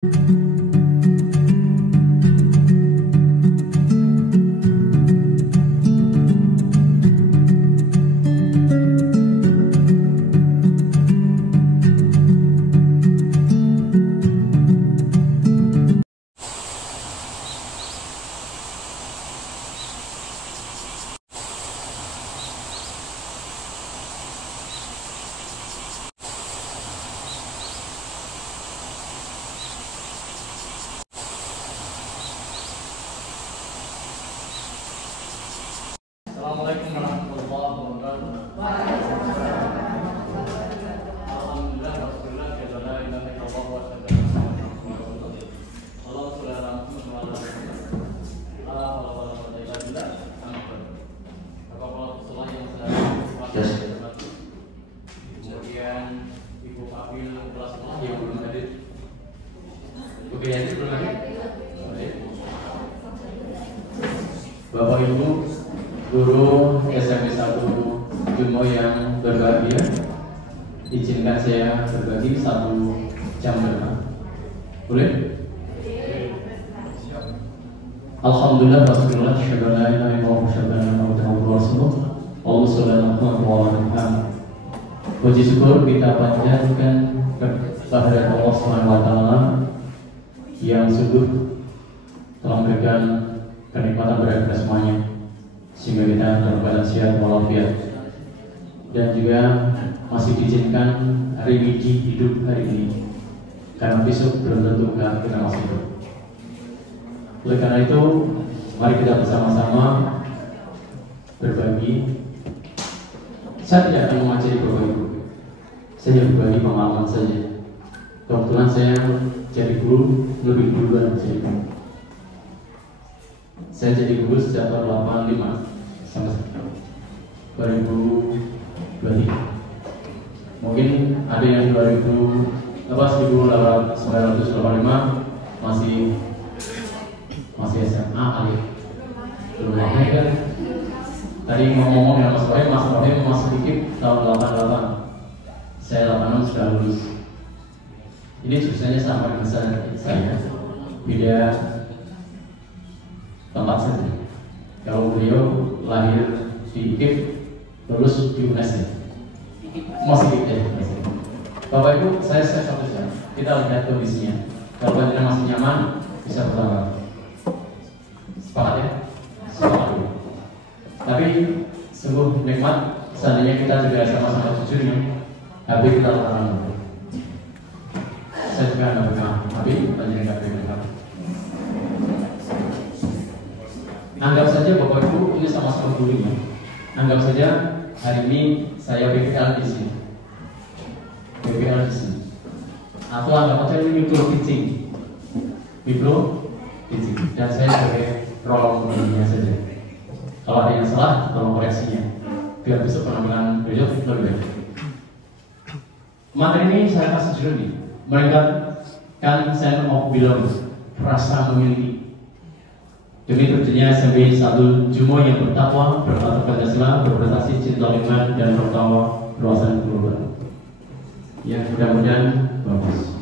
Assalamualaikum warahmatullahi wabarakatuh. Alhamdulillah wassalatu ala rasulillah wa kemudian Ibu Fafil kelas 6 yang belum hadir. Oke, yang belum hadir. Bapak Ibu guru SMP 1 Jumo yang berbahagia, izinkan saya berbagi 1 jam berapa? Boleh? Alhamdulillah wassalatu syukur la ilaha illallah wa rasulullah Allah sallallahu alaihi wasallam. Puji syukur kita panjatkan kehadirat Allah Subhanahu wa taala yang sungguh telah memberikan kenikmatan berada semuanya, sehingga kita dalam keadaan sehat walafiat, dan juga masih diizinkan hari ini hidup hari ini, karena besok belum tentu kita masih hidup. Oleh karena itu, mari kita bersama-sama berbagi. Saya tidak akan mengajari Bapak Ibu, saya berbagi pengalaman saja. Kebetulan saya jadi guru lebih duluan jadi guru. Saya jadi guru sejak tahun 85 sampai 2023. Mungkin ada yang 1985 masih SMA kali, belum lama kan. Tadi ngomong dengan Mas Rohim masih sedikit tahun 88. Saya 86 sudah lulus. Ini susahnya sama dengan saya, beda tempat saja. Kalau beliau lahir di IKIP, lulus di UNES, masih IKIP. Bapak Ibu, saya 1 jam. Kita lihat kondisinya. Kalau Anda masih nyaman, bisa bertambah. Sepakat ya? Sepakat dulu. Tapi sungguh nikmat seandainya kita juga sama-sama jujur nih. HP kita larang. Saya juga nggak pegang HP, banyak nggak pegang. Anggap saja Bapak Ibu ini sama-sama gurunya. Anggap saja hari ini saya BPL di sini. BPL di sini. Atau anggap saja ini micro teaching. Dan saya sebagai role modelnya saja. Kalau ada yang salah, tolong koreksinya. Biar besok penampilan beliau lebih baik. Materi ini saya kasih judul nih. Meningkatkan sense of belong, rasa memiliki. Demi terjadinya SMP 1 Jumo yang bertakwa, berpatuh Pancasila, berprestasi, cinta lingkungan, dan bertakwa luasan global. Ya, mudah-mudahan bagus.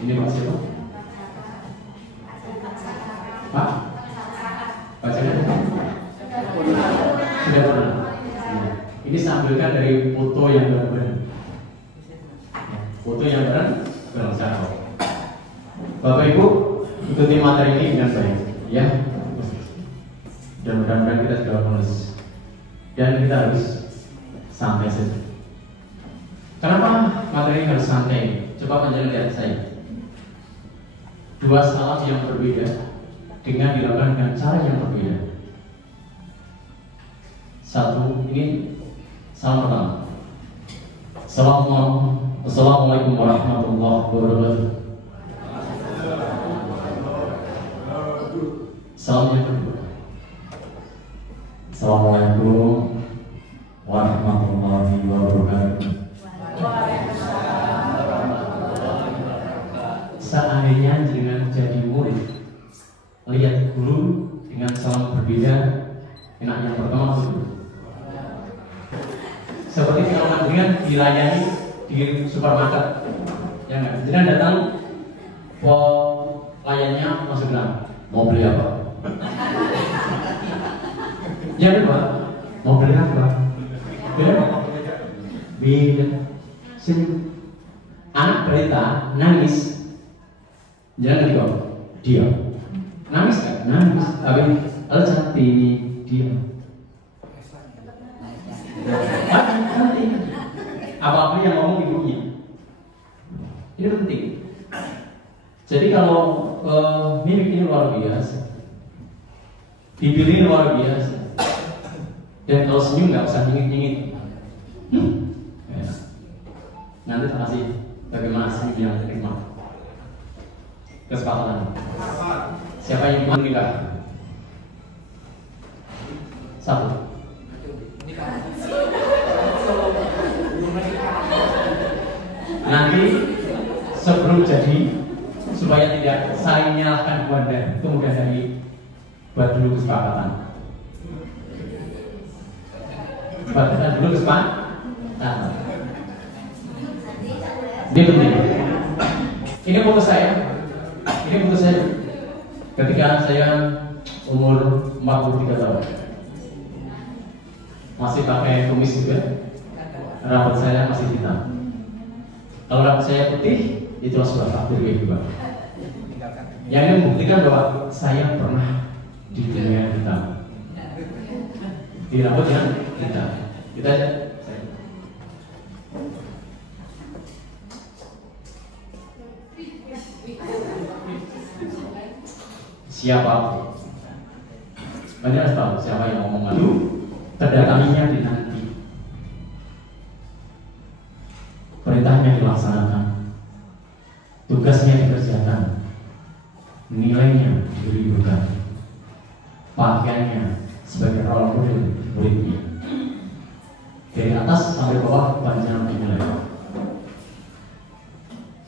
Ini Pak siapa? Pak? Bacanya? Sudah pernah. Ini saya ambilkan dari foto yang benar. Foto yang benar, Bapak Ibu, ikuti materi ini dengan baik, ya. Dan mudah-mudahan kita sudah lulus. Dan kita harus santai saja. Kenapa materi ini harus santai? Coba penjelasan lihat saya. 2 salam yang berbeda dengan dilakukan dengan cara yang berbeda. 1, ini salam pertama. Assalamualaikum warahmatullahi wabarakatuh. Salam yang kedua. Assalamualaikum warahmatullahi wabarakatuh. Seandainya dengan jadi murid, lihat guru dengan salam berbeda, enak yang pertama dulu. Seperti kalau dengan dilayani di supermarket, ya nggak? Jadi datang Pelayannya masuk bilang, mau beli apa? Ya Pak, mau beli apa? Beda. Sini. Anak balita nangis. Jangan kok. Dia. Nangis kan? Nangis. Tapi kalau cantik ini dia. Apa-apa yang ngomong ibunya. Ini penting. Jadi kalau mimik ini luar biasa, bibir ini luar biasa, dan kalau senyum nggak usah nyingit-nyingit. Ya. Nanti tak kasih bagaimana senyum yang terima. Kesepakatan. Siapa yang mau nikah? Satu. Nanti sebelum jadi, supaya tidak saling menyalahkan keluarga, kemudian dari buat dulu kesepakatan. Buatkan dulu kesepakatan. Ini penting. Ini putus saya. Ini putus saya. Ketika saya umur 43 tahun, masih pakai kumis juga, rambut saya masih hitam. Kalau rambut saya putih, itu sudah takdir juga. Yang membuktikan bahwa saya pernah di dunia hitam, di rambut yang hitam. Kita aja. Siapa? Banyak tahu siapa yang ngomong maju, terdatanginya dinanti. Perintahnya dilaksanakan, tugasnya dikerjakan, nilainya diberi berkat, pakaiannya sebagai role model muridnya. Dari atas sampai bawah panjang dinilai.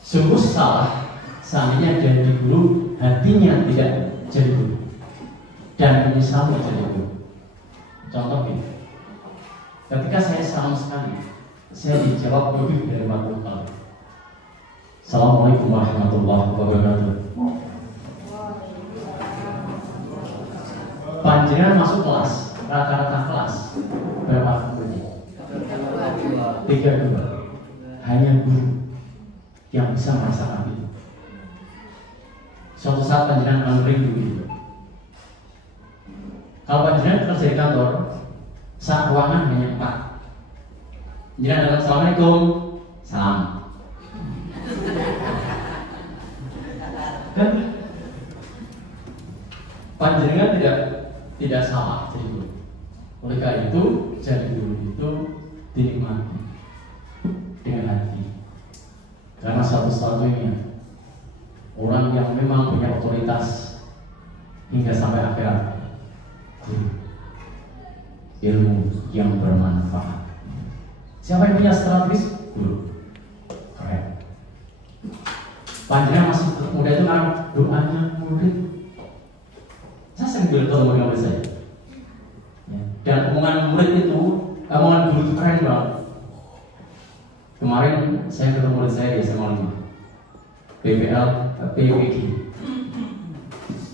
Sungguh salah seandainya jadi guru hatinya tidak jadi guru dan menyesal jadi guru. Contoh ini, ketika saya salam sekali, saya dijawab lebih dari 40 kali. Assalamualaikum warahmatullahi wabarakatuh. Panjenengan masuk kelas, rata-rata kelas berapa gurunya? 32. Hanya guru yang bisa merasakan itu. Suatu saat panjenengan akan rindu itu. Kalau panjenengan kerja di kantor, saat ruangan hanya 4. Jangan datang, assalamualaikum, salam. Dan panjenengan tidak salah jadi guru. Oleh karena itu, jadi guru itu dinikmati dengan hati. Karena satu-satunya orang yang memang punya otoritas hingga sampai akhirat, guru, ilmu yang bermanfaat. Siapa yang punya strategis? Guru. Keren. Panjenengan masih muda itu kan doanya murid. Saya sering bertemu dengan murid saya. Ya. Dan omongan murid itu, omongan guru itu keren banget. Kemarin saya ketemu murid saya di SMA 5 PPL, PPG.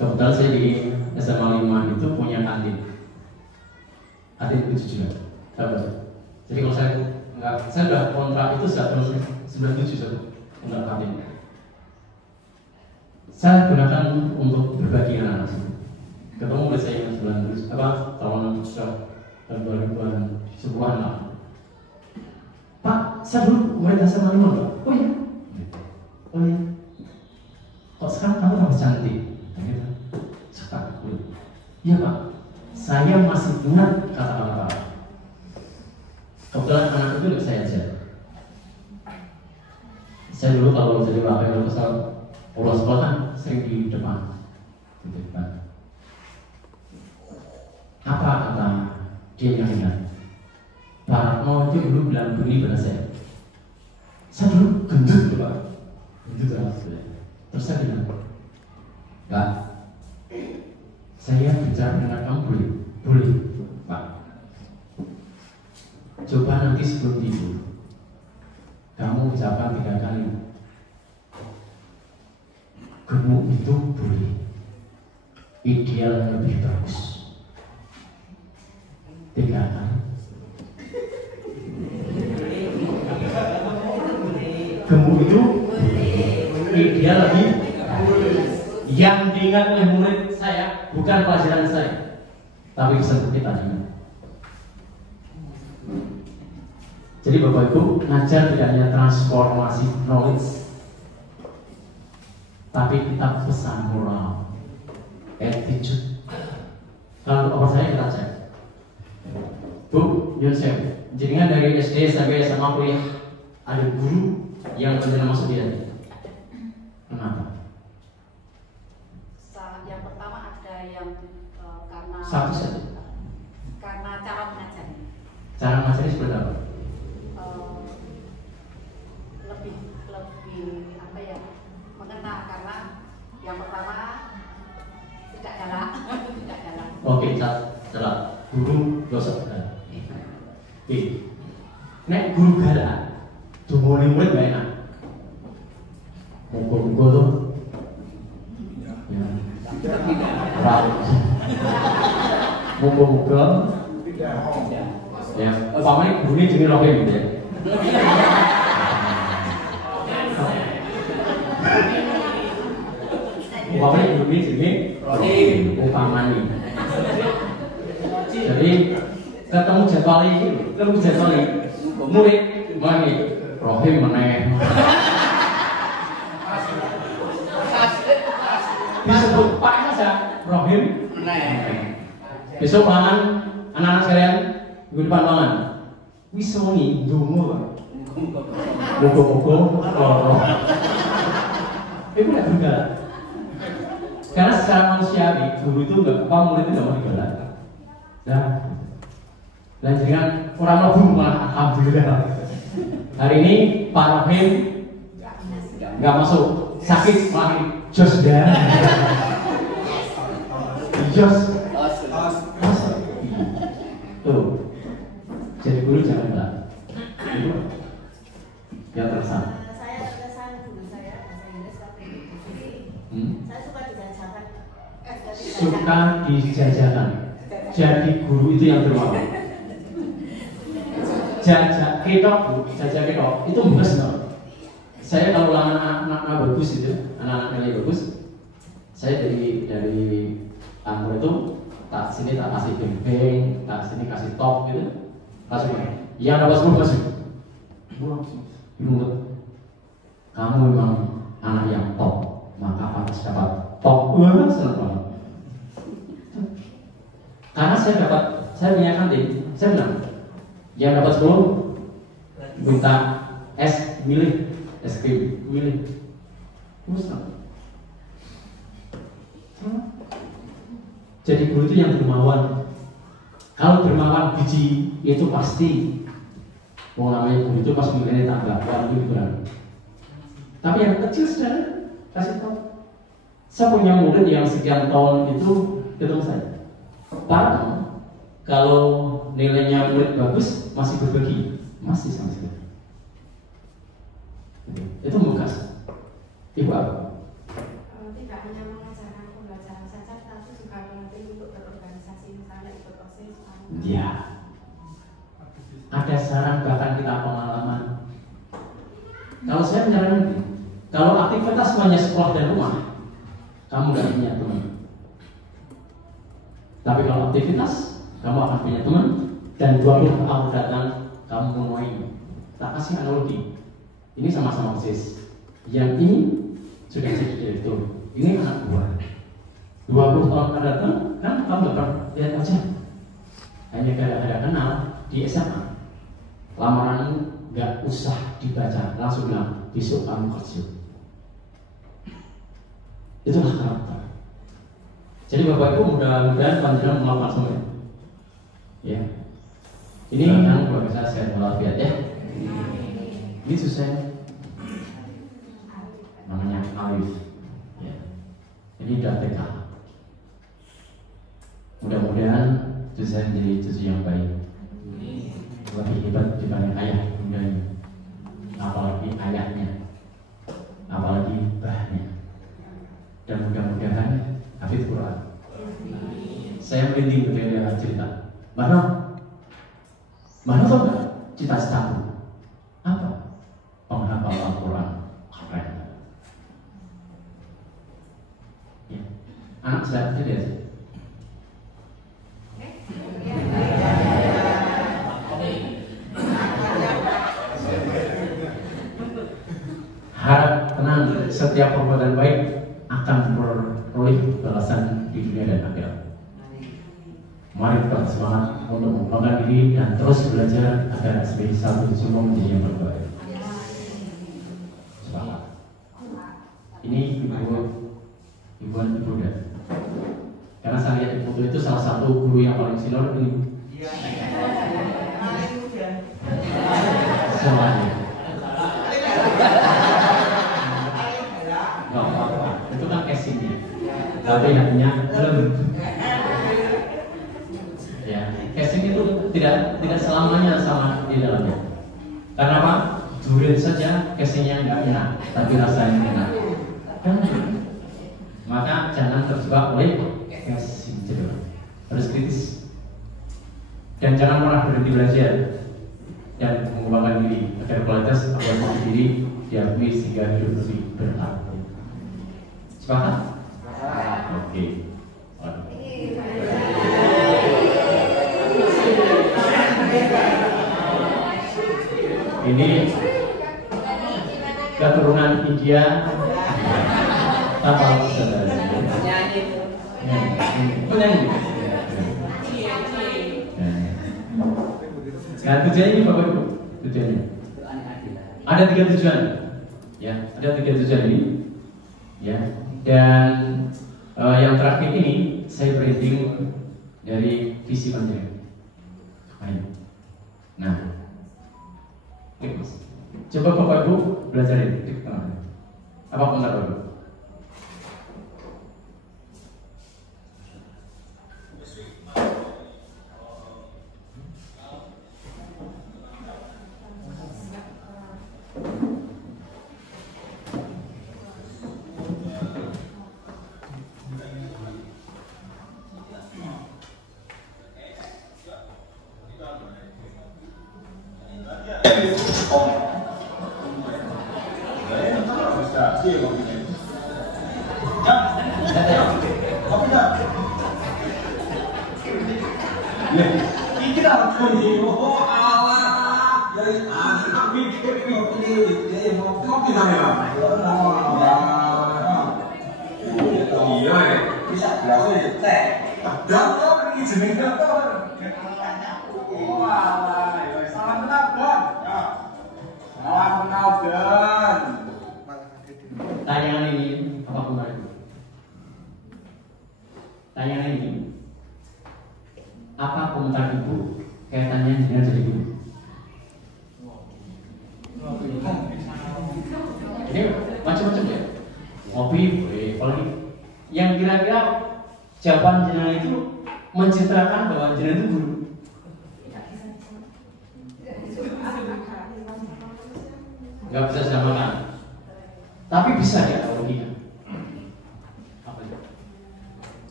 Kebetulan saya di SMA 5 itu punya kantin. Kantin 7 juga. Jadi kalau saya sudah kontrak itu sejak tahun 97 sudah kontrak kantin. Saya gunakan untuk berbagi anak sih. Ketemu murid saya yang 90 tahun 2010-an lah. Pak, saya dulu murid SMA 5 Pak. Oh iya. Oh iya. Kok sekarang kamu tambah cantik? Cepat. Iya Pak. Saya masih ingat kata-kata Pak. Kebetulan anak itu saya ajar. Saya dulu kalau jadi wakil kesal pulau sekolah kan sering di depan, di depan. Apa kata dia yang ingat? Pak Ratno itu dulu bilang begini pada saya. Saya dulu gendut Pak, gendut banget. Terus saya bilang, Pak, saya bicara dengan kamu boleh? Boleh Pak. Coba nanti sebelum tidur kamu ucapkan 3 kali. gemuk itu boleh, ideal lebih bagus. 3 kali. Gemuk itu ideal lebih. Yang diingat oleh murid saya bukan pelajaran saya, tapi pesan kita ini. Jadi Bapak Ibu, ngajar tidak hanya transformasi knowledge, tapi kita pesan moral, attitude. Kalau apa saya kita cek, Bu, Yosef, jenengan dari SD sampai SMA kuliah ada guru yang benar masuk dia. Kenapa? Yang pertama ada yang karena Satu saja. Karena cara mengajarnya. Cara mengajarnya seperti apa? Lebih apa ya? Mengena, karena yang pertama tidak galak, tidak galak. Oke, salah. Guru dosa galak. Oke. Nek guru galak, dumone murid gak enak. Muga-muga tuh. Ya. Muga-muga. Ya, umpamanya guru ini jenenge Rohim gitu ya. Umpamanya guru ini jenenge Rohim, umpamanya. Jadi ketemu jadwal murid mana Rohim meneh. Disebut Pak saja Rohim meneh. Besok pangan anak-anak sekalian minggu depan pangan. Wis wengi ndonga, Pak. Muga-muga lara. Itu enggak benar. Karena secara manusiawi guru itu enggak apa murid itu enggak mau digalak. Nah, dan jangan orang mlebu malah alhamdulillah. Hari ini Pak Rohim enggak masuk, sakit malah jos dah. Jos. Tuh. Jadi guru jangan galak. Ya terasa. Saya kesan guru saya bahasa Inggris waktu itu. Saya suka dijajakan. Suka dijajakan. Jadi guru itu yang dermawan. Jajak ketok, Bu, jajak ketok itu bagus loh. Saya kalau anak-anak bagus itu, anak-anak nilai bagus, saya dari kantor itu tak sini tak kasih beng, tak sini kasih top gitu, langsung yang dapat 10 masuk. Menurut kamu memang anak yang top, maka pantas dapat top. Wah, senang banget. Karena saya punya kantin, saya bilang yang dapat 10 minta es milih, es krim milih. Jadi guru itu yang dermawan. Kalau dermawan biji itu pasti, mau namanya guru itu pas milihnya tambah, lebih berat. Tapi yang kecil sudah kasih tahu. Saya punya murid yang sekian tahun itu ketemu saya. Pak, kalau nilainya murid bagus masih berbagi, masih sama sekali. Itu bekas. Ibu apa? Tidak hanya mengajarkan pembelajaran saja, tapi juga melatih untuk berorganisasi, misalnya ikut OSIS. Ya. Ada saran bahkan kita pengalaman. Kalau saya menyarankan, kalau aktivitas semuanya sekolah dan rumah, kamu gak punya teman. Tapi kalau aktivitas, kamu akan punya teman. Dan 20 tahun datang, kamu menuai. Tak kasih analogi. Ini sama-sama OSIS. Yang ini sudah jadi direktur. Ini anak buah. 20 tahun akan datang, kan kamu dapat lihat aja. Hanya gara-gara kenal di SMA. Lamaran nggak usah dibaca, langsung bilang besok kamu kerja. Itulah karakter. Jadi Bapak Ibu mudah-mudahan panjenengan melakukan semuanya. Ya. Ini yang keluarga saya sehat walafiat ya. Ini susah. Namanya Alif. Ya. Ini udah TK. Mudah-mudahan cucu saya menjadi cucu yang baik. Lebih hebat dibanding ayah bundanya, apalagi ayahnya, apalagi mbahnya. dan mudah-mudahan hafidz Quran. Saya merinding ketika cerita. Mana tau nggak cita-citaku? Apa? Penghafal Al-Quran. Keren. Ya. Anak saya kecil ya. Harap tenang, setiap perbuatan baik akan memperoleh balasan di dunia dan akhirat. Mari kita semangat untuk mengembangkan diri dan terus belajar agar sebagai satu semua menjadi yang terbaik. Semangat. Ini ibu dan karena saya lihat di foto itu salah satu guru yang paling senior ini. Semuanya. Nggak apa-apa. Itu kan casingnya. Tapi hatinya belum. Ya, casing itu tidak selamanya sama di dalamnya. Karena apa? Durian saja casingnya nggak enak, tapi rasanya enak. Maka jangan terjebak oleh casing cedera. Harus kritis. Dan jangan pernah berhenti belajar dan mengembangkan diri agar kualitas aplikasi diri diakui sehingga hidup lebih berarti. Sepakat? Oke. Ini keturunan India apa saudara? Penyanyi. Nah, tujuannya ini Bapak Ibu. Tujuannya ada 3 tujuan. Ya, ada 3 tujuan ini. Ya, dan yang terakhir ini saya branding dari visi menteri. Ayo. Nah, coba Bapak Ibu belajar ini. Apa komentar Bapak Ibu? Tayangan ini apa komentar Ibu? Tayangan ini apa komentar Ibu kaitannya dengan jadi guru? Ini macam-macam ya. Ngopi, apalagi yang kira-kira jawaban jenengan itu menceritakan bahwa jenengan itu guru. Nggak bisa disamakan. Tapi bisa ya logika. Apa itu?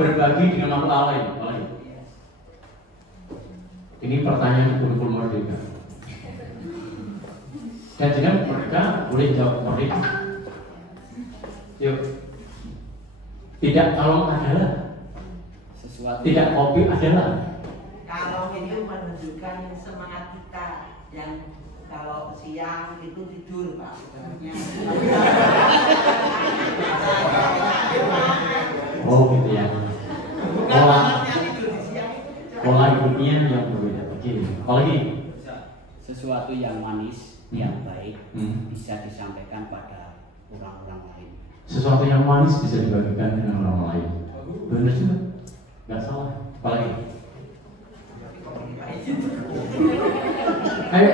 Berbagi dengan makhluk lain. Ini pertanyaan kurikulum merdeka. Dan jangan mereka boleh jawab merdeka. Yuk. Tidak tolong adalah sesuatu. Tidak kopi adalah. Kalau itu menunjukkan semangat kita yang kalau siang itu tidur Pak. Oh gitu ya. Pola hidupnya yang berbeda. Oke. Apalagi sesuatu yang manis, yang baik bisa disampaikan pada orang-orang lain. Sesuatu yang manis bisa dibagikan dengan orang lain. Benar juga. Nggak salah. Apalagi? Ayo.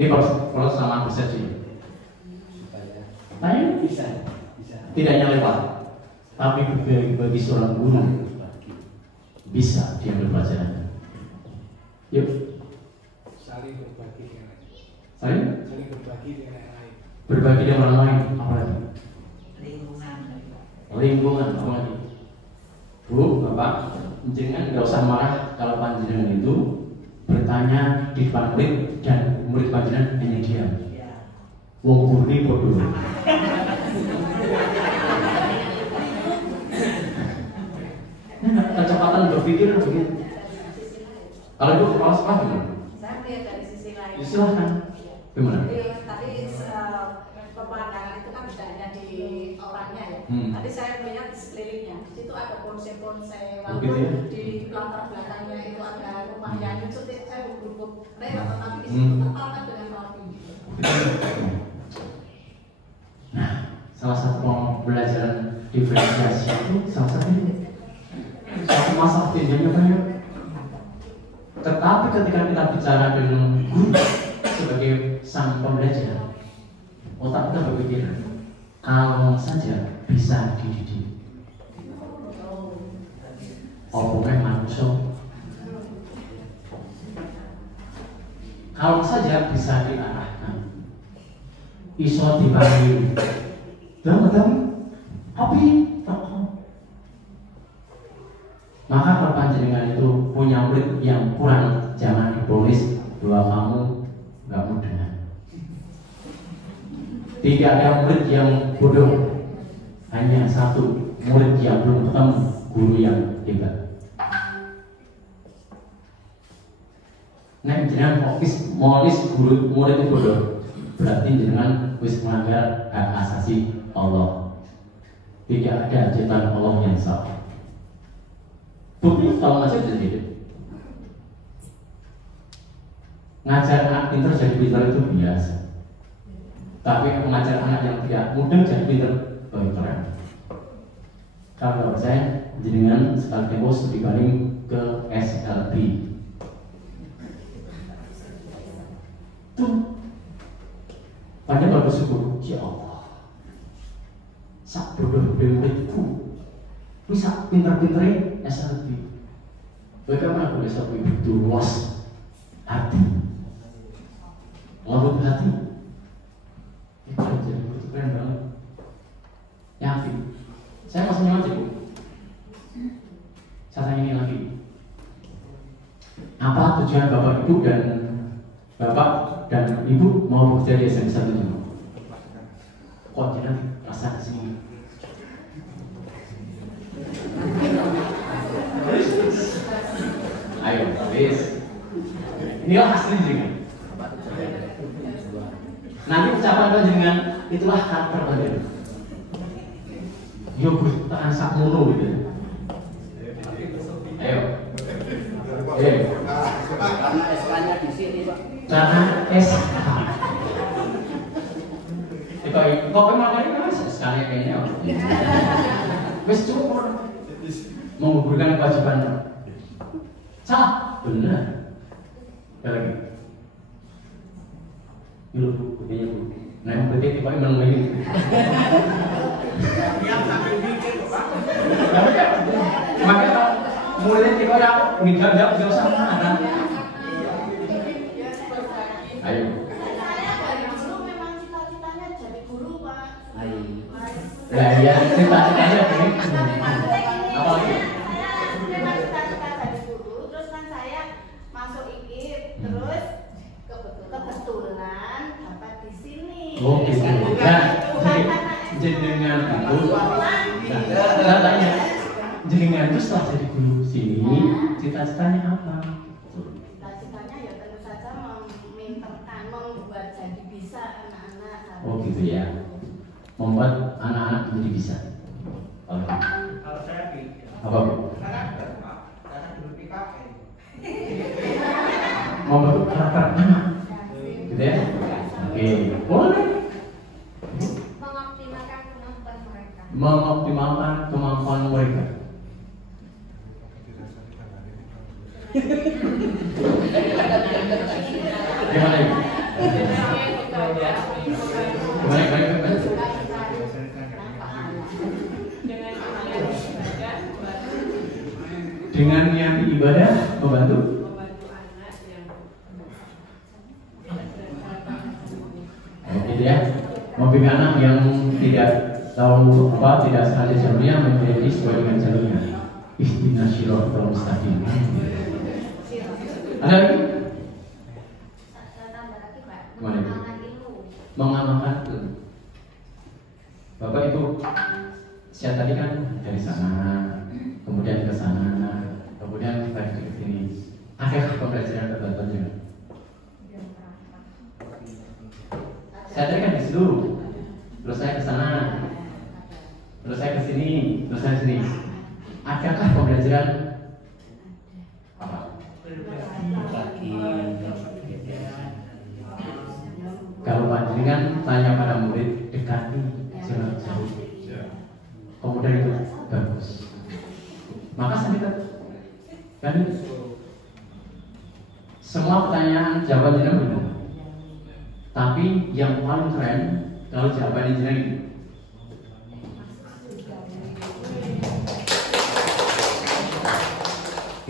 Ini kalau sama persepsi. Tanya bisa. Tidak hanya lewat, tapi bagi seorang guru bisa dia pelajaran. Yuk. Saling berbagi dengan lain. Saling berbagi dengan yang lain. berbagi dengan orang lain, apalagi lingkungan apalagi. Bu, Bapak, jenengan nggak usah marah kalau panjenengan itu bertanya di depan murid dan murid panjenengan hanya diam. ya. Wong kurni bodoh. Kecepatan berpikir begitu. Kalau itu kepala sekolah gimana? Saya melihat dari sisi lain. Ya, silahkan. Gimana? Tadi pemandangan itu kan tidak hanya di orangnya ya. Tadi saya melihat di sekelilingnya. Di situ ada ponse-ponse, walaupun Begitu ya? di latar belakangnya itu ada rumah yang lucu. Saya bergrup lewat, tetapi di situ tertata dengan rapi. Nah, salah satu pembelajaran diferensiasi itu salah satunya satu masalah tinjaunya banyak. Tetapi ketika kita bicara dengan guru sebagai sang pembelajar, otak kita berpikir kalau saja bisa dididik. Omongnya manusia. Kalau saja bisa diarahkan, iso dipanggil, dan tapi maka kalau panjenengan itu punya murid yang kurang, jangan diponis bahwa kamu nggak mudah. Tidak ada murid yang bodoh, hanya satu murid yang belum ketemu guru yang hebat. Nah, jangan fokus monis guru murid itu bodoh, berarti jangan wis melanggar hak asasi Allah. Tidak ada ciptaan Allah yang salah. Bukti kalau ngajar jadi hidup. Ngajar anak pintar jadi pintar itu biasa. Tapi mengajar anak yang tidak mudah jadi pintar, keren. Kalau saya jenengan sekali tempos dibanding ke SLB. Tuh, banyak bersyukur, ya Allah. Sak bodoh muridku. Bisa pintar-pintarnya SLB. Bagaimana aku bisa begitu luas hati, lembut hati? Itu jadi keren banget. Yakin. Saya masih nyaman Bu. Saya tanya ini lagi. Apa tujuan Bapak Ibu dan Ibu mau bekerja di SMP 1 itu? Kok jangan rasa kesini? Ayo, habis. Inilah asli jenengan. Nanti ucapan panjenengan itulah karakter panjenengan. Yo tekan sak mono gitu. Ayo. Karena SK-nya di sini, Pak. Karena SK. Kok kemarin kan SK-nya kayaknya. Wis cukup. Menggugurkan kewajiban. Salah, benar. Ya lagi. Yuk, buktinya Bu. Nah, yang berarti tiba memang begini. Yang sambil mikir Pak. Makanya mulai tiba ya, nggak usah marah. Ayo. Saya dari dulu memang cita-citanya jadi guru, Pak. Lah ya, cita-citanya begini. Apa lagi? Memang cita-cita jadi guru, terus kan saya masuk IKIP, terus kebetulan dapat di sini. Oh gitu. Nah, jenengan itu, saya tanya, jenengan itu setelah jadi guru sini, cita-citanya apa? Cita-citanya ya tentu saja meminterkan, membuat jadi bisa anak-anak. Oh gitu ya, membuat anak-anak menjadi bisa. Kalau saya pikir Apa Bu? karena dulu PKN. Membentuk karakter anak, gitu ya? Oke, boleh. Mengoptimalkan kemampuan mereka. Mengoptimalkan kemampuan mereka. Gimana Ibu? Gimana? Dengan niat ibadah membantu. Oh gitu ya. membimbing anak yang tidak tahu apa, tidak sengaja jalurnya menjadi sesuai dengan jalurnya. Ihdinas shiratal mustaqim. Ada lagi? Gimana itu? Mengamalkan itu. Bapak itu saya tadi kan dari sana, kemudian ke sana, kemudian balik ke sini. Ada pembelajaran tertentu juga. Saya tadi kan di seluruh, terus saya ke sana, terus saya ke sini, terus saya ke sini. Adakah pembelajaran apa? Kalau Pak kan tanya pada murid, dekati, jangan jauh. Kemudian itu bagus. Maka saya kan semua pertanyaan jawabannya benar. Tapi yang paling keren kalau jawabannya jenengan ini.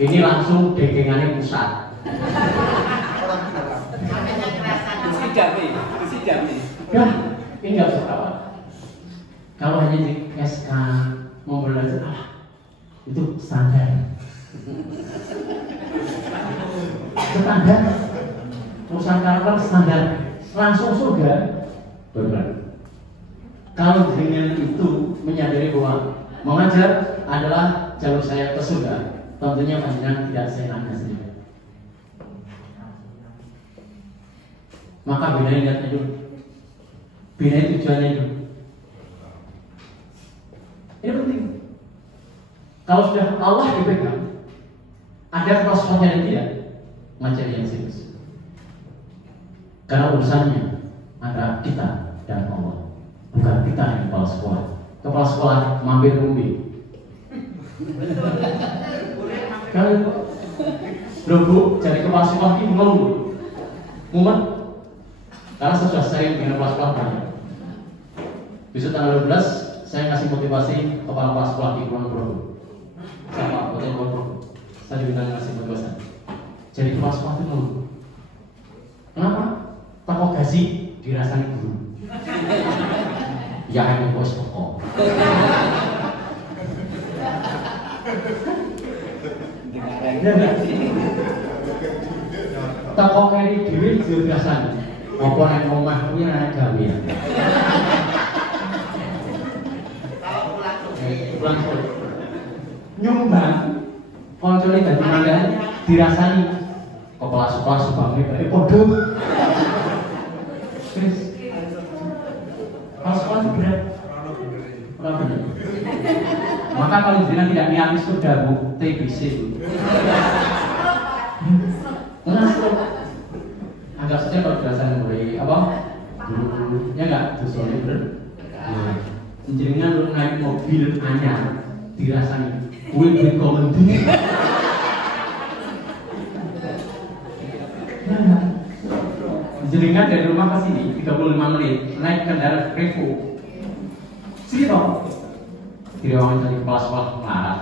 Ini langsung dekengannya pusat. Ya, ini nggak usah kawat. Kalau hanya di SK mau belajar, itu standar. Standar. Urusan karakter standar. Langsung surga. Benar. Kalau dengan itu menyadari bahwa mengajar adalah jalur saya ke surga, tentunya panjenengan tidak seenaknya sendiri. Maka bedain niatnya dulu, bedain tujuannya dulu. Ini penting. Kalau sudah Allah dipegang, ada prosesnya dan tidak mengajar yang serius. Karena urusannya antara kita dan Allah, bukan kita yang kepala sekolah. Kepala sekolah mampir umbi. Kalau belum Bu, jadi kepala sekolah ini ngeluh, mumet. Karena saya sudah sering dengan kepala sekolah banyak. Besok tanggal 12 saya ngasih motivasi kepala sekolah di Kulon Progo. Sama Kota Kulon Progo. Saya juga ngasih motivasi. Jadi kepala sekolah itu ngeluh. Kenapa? Takut gaji dirasani guru. Ya yang bos pokok. Takut kari duit dirasani. Apa yang omah kuwi ana gawe ya. Langsung nyumbang koncone dadi mandan dirasani kepala sekolah subange kaya padha. Terus pas sekolah berat. Ora bener. Maka kalau jenengan tidak niat surga Bu, TBC Bu. Langsung agak saja kalau dirasani mulai apa? Dulu-dulunya enggak dosane bener. Jenengan lu naik mobil anyar dirasani kuwi duit komendi. Jenengan dari rumah ke sini 35 menit naik kendaraan Revo. Sito. Dirawan dari kepala sekolah melarat.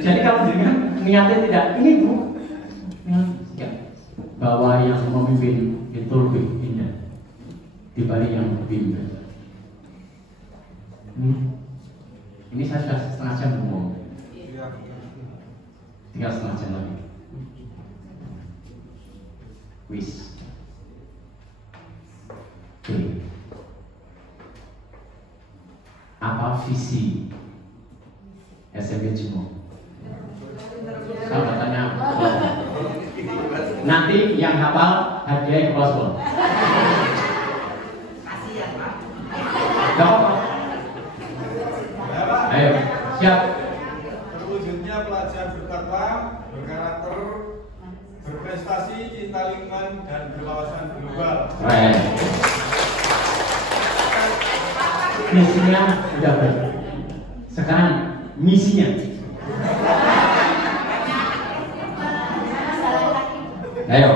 Jadi kalau jenengan niatnya tidak ini Bu, bahwa yang memimpin itu lebih indah dibanding yang memimpin. Ini saya sudah setengah jam ngomong, tinggal setengah jam lagi. Wis. Oke. Apa visi SMP Cimo? Kalau tanya nanti yang hafal hadiah ke kelas sekolah. Kasih ya Pak. Gak apa-apa. Ayo, siap. Terwujudnya pelajar bertakwa, berkarakter, berprestasi, cinta lingkungan, dan berwawasan global. Keren. Misinya udah baik. Sekarang misinya. Ayo.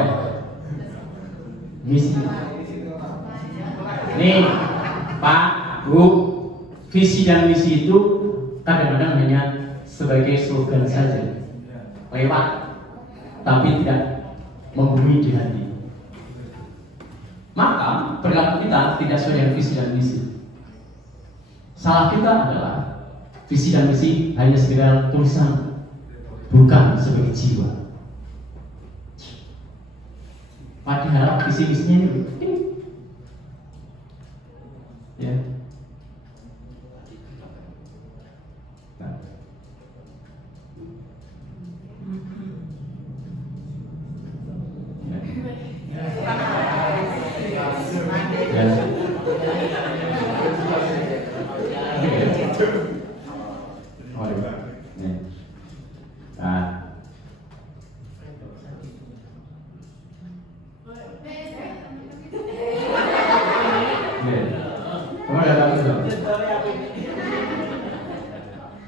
Misi. Nih, Pak, Bu, visi dan misi itu kadang-kadang hanya sebagai slogan saja. Lewat. tapi tidak membumi di hati. Maka perilaku kita tidak sesuai dengan visi dan misi. Salah kita adalah visi dan misi hanya sekedar tulisan, bukan sebagai jiwa. Padahal visi misinya ini, ya.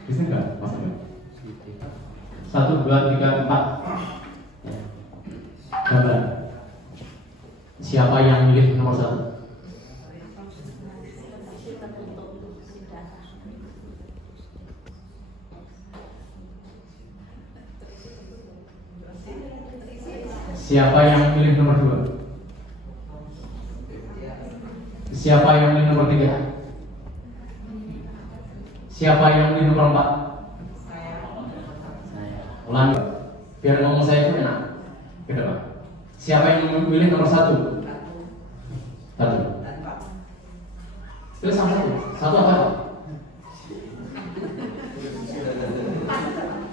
Bisa nggak? Masuk nggak? 1, 2, 3, 4. Gambar. Siapa yang milih nomor 1? Siapa yang milih nomor 2? Siapa yang milih nomor 3? Siapa yang milih nomor 4? Ulangi, biar ngomong saya itu enak. Gitu Pak. Siapa yang memilih nomor 1? 1. Terus sama 1. 1 apa?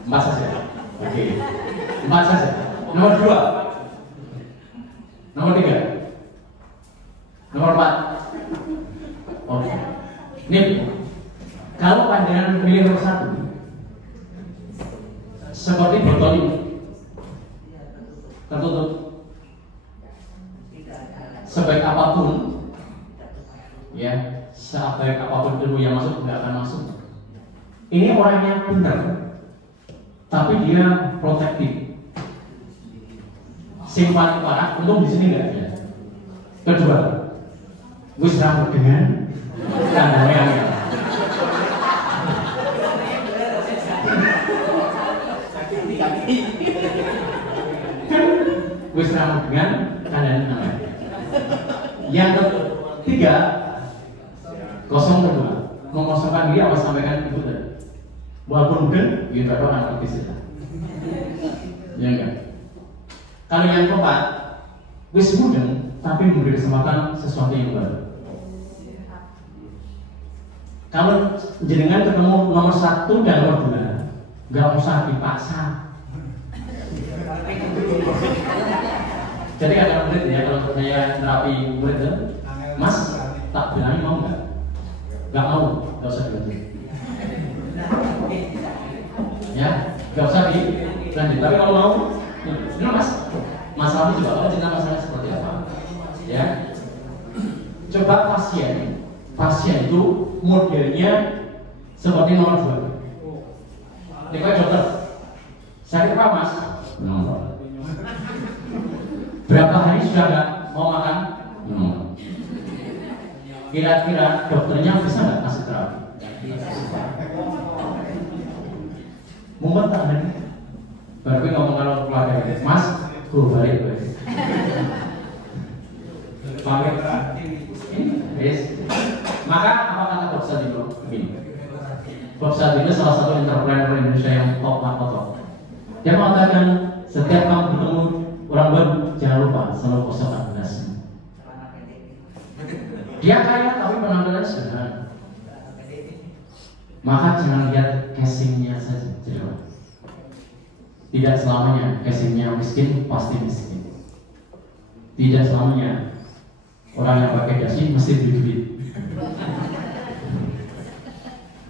4 saja. Oke. 4 saja. Nomor 2. Nomor 3. Nomor 4. Oke. Nih, kalau pandangan pilih nomor 1 seperti botol ini tertutup, sebaik apapun ya, sebaik apapun ilmu yang masuk tidak akan masuk. Ini orangnya benar, tapi dia protektif, simpati parah. Untung di sini nggak ada. Kedua, gue serang dengan tanda yang gue serang dengan tanda namanya. Yang ketiga, kosong kedua, mengosongkan diri apa sampaikan ibu tadi. Walaupun mungkin kita doang anak kita. Ya enggak. Kalau yang keempat, gue mudeng tapi memberi kesempatan sesuatu yang baru. Kalau jenengan ketemu nomor 1 dan nomor 2, nggak usah dipaksa. Jadi ada murid ya, kalau saya terapi murid, Mas tak bilangin mau nggak mau, nggak usah dibantu. Ya, nggak usah dilanjut. Tapi kalau mau, ini Mas, masalahnya juga kalau cinta masalahnya seperti apa? Ya, coba pasien itu modelnya seperti nomor 2. Nih dokter, sakit apa Mas? Nomor. Berapa hari sudah nggak mau makan? Kira-kira dokternya bisa nggak kasih terapi? Mumpet tak nih? Baru ngomong kalau keluarga gitu, Mas, gue balik. Balik. Yes. Maka apa kata Bob Sadino? Begini. Bob Sadino salah satu entrepreneur Indonesia yang top marketer. Dia mengatakan setiap kamu bertemu orang baru, jangan lupa selalu kosongkan gelasnya. Dia kaya tapi penampilan sederhana. Maka jangan lihat casingnya saja, tidak selamanya casingnya miskin pasti miskin. Tidak selamanya orang yang pakai dasi mesti duit.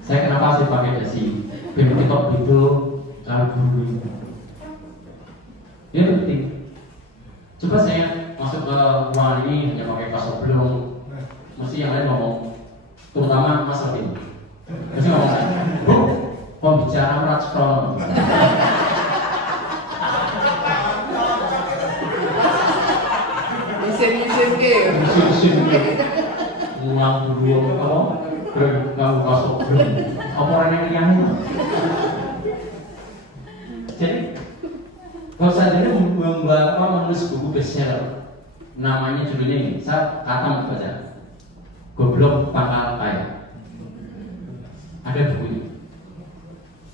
Saya kenapa sih pakai dasi? Biar kita itu lagu. Ini penting. Coba saya masuk ke ruangan ini hanya pakai kaos belum, mesti yang lain ngomong, terutama Mas Robin. Mesti ngomong saya, Bu, pembicara meratskron. Mesin ke? Mesin uang dua kalau kamu kaos belum, apa orang yang jadi, kalau saya jadi menulis buku bestseller. Namanya judulnya ini, saya kata baca. Goblok Pangkal Kaya. Ada bukunya.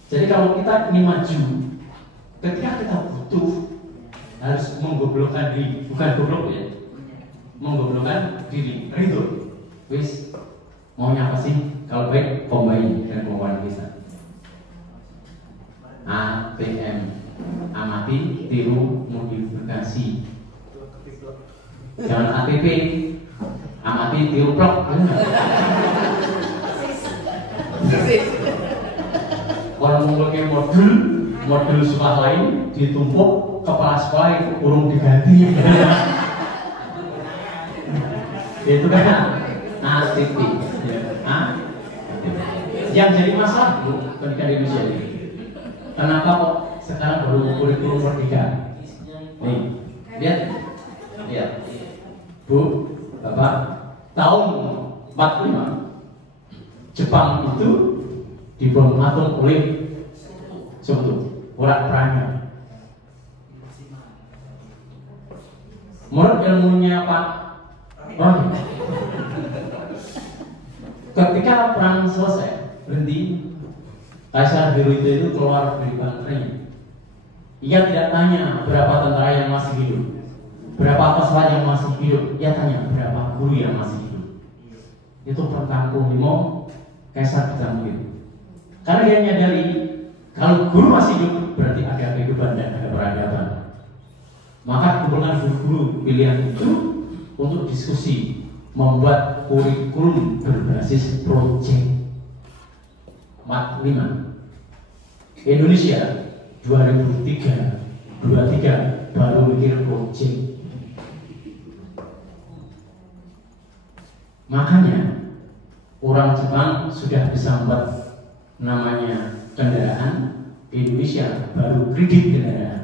Jadi kalau kita ingin maju, ketika kita butuh harus menggoblokkan diri, bukan goblok ya, menggoblokkan diri. Ridho, wis maunya apa sih? Kalau baik combine dengan kemauan kita. ATM, amati, tiru, modifikasi. Jangan ATP, amati, tiru, plok. Kalau menggunakan modul sekolah lain ditumpuk, kepala sekolah itu urung diganti. Itu kan ATP. Yang jadi masalah pendidikan di Indonesia ini, kenapa kok sekarang baru kurikulum merdeka? Nih, lihat, Bu, Bapak, tahun 45 Jepang itu dibom atom oleh Sekutu, orang perangnya. Menurut ilmunya Pak Roy, ketika perang selesai, berhenti, Kaisar Hirohito itu keluar dari banternya. Ia tidak tanya berapa tentara yang masih hidup, berapa pesawat yang masih hidup. Ia tanya berapa guru yang masih hidup. Itu pertanggung limo Kaisar bisa mungkin. Karena dia menyadari kalau guru masih hidup berarti ada kehidupan dan ada peradaban. Maka kumpulkan guru-guru pilihan itu untuk diskusi membuat kurikulum berbasis proyek. 45 Indonesia 2023 baru mikir proyek. Makanya orang Jepang sudah bisa membuat namanya kendaraan, Indonesia baru kredit kendaraan.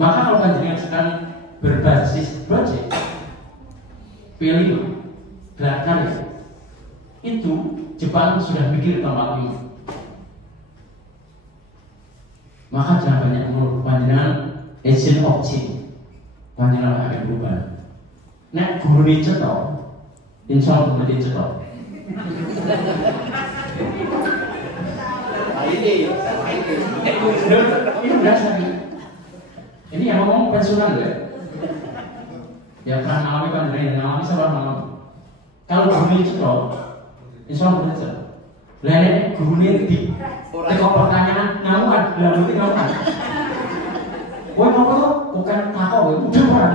Maka kalau panjenengan sekarang berbasis proyek, pilih gerak karya, itu Jepang sudah mikir tentang ini. Maka jangan banyak menurut panjenengan agent of change, panjenengan akan berubah. Nek guru dicetok, insya Allah guru dicetok. Ini berasa nih. Ini yang ngomong pensiunan ya. Ya pernah ngalami panjenengan, ngalami seorang ngalami. Kalau guru cetok, insya Allah guru cetok. Lainnya guru ini teko pertanyaan ngamuan, lah berarti ngamuan. Woi mau tuh bukan takut, udah orang.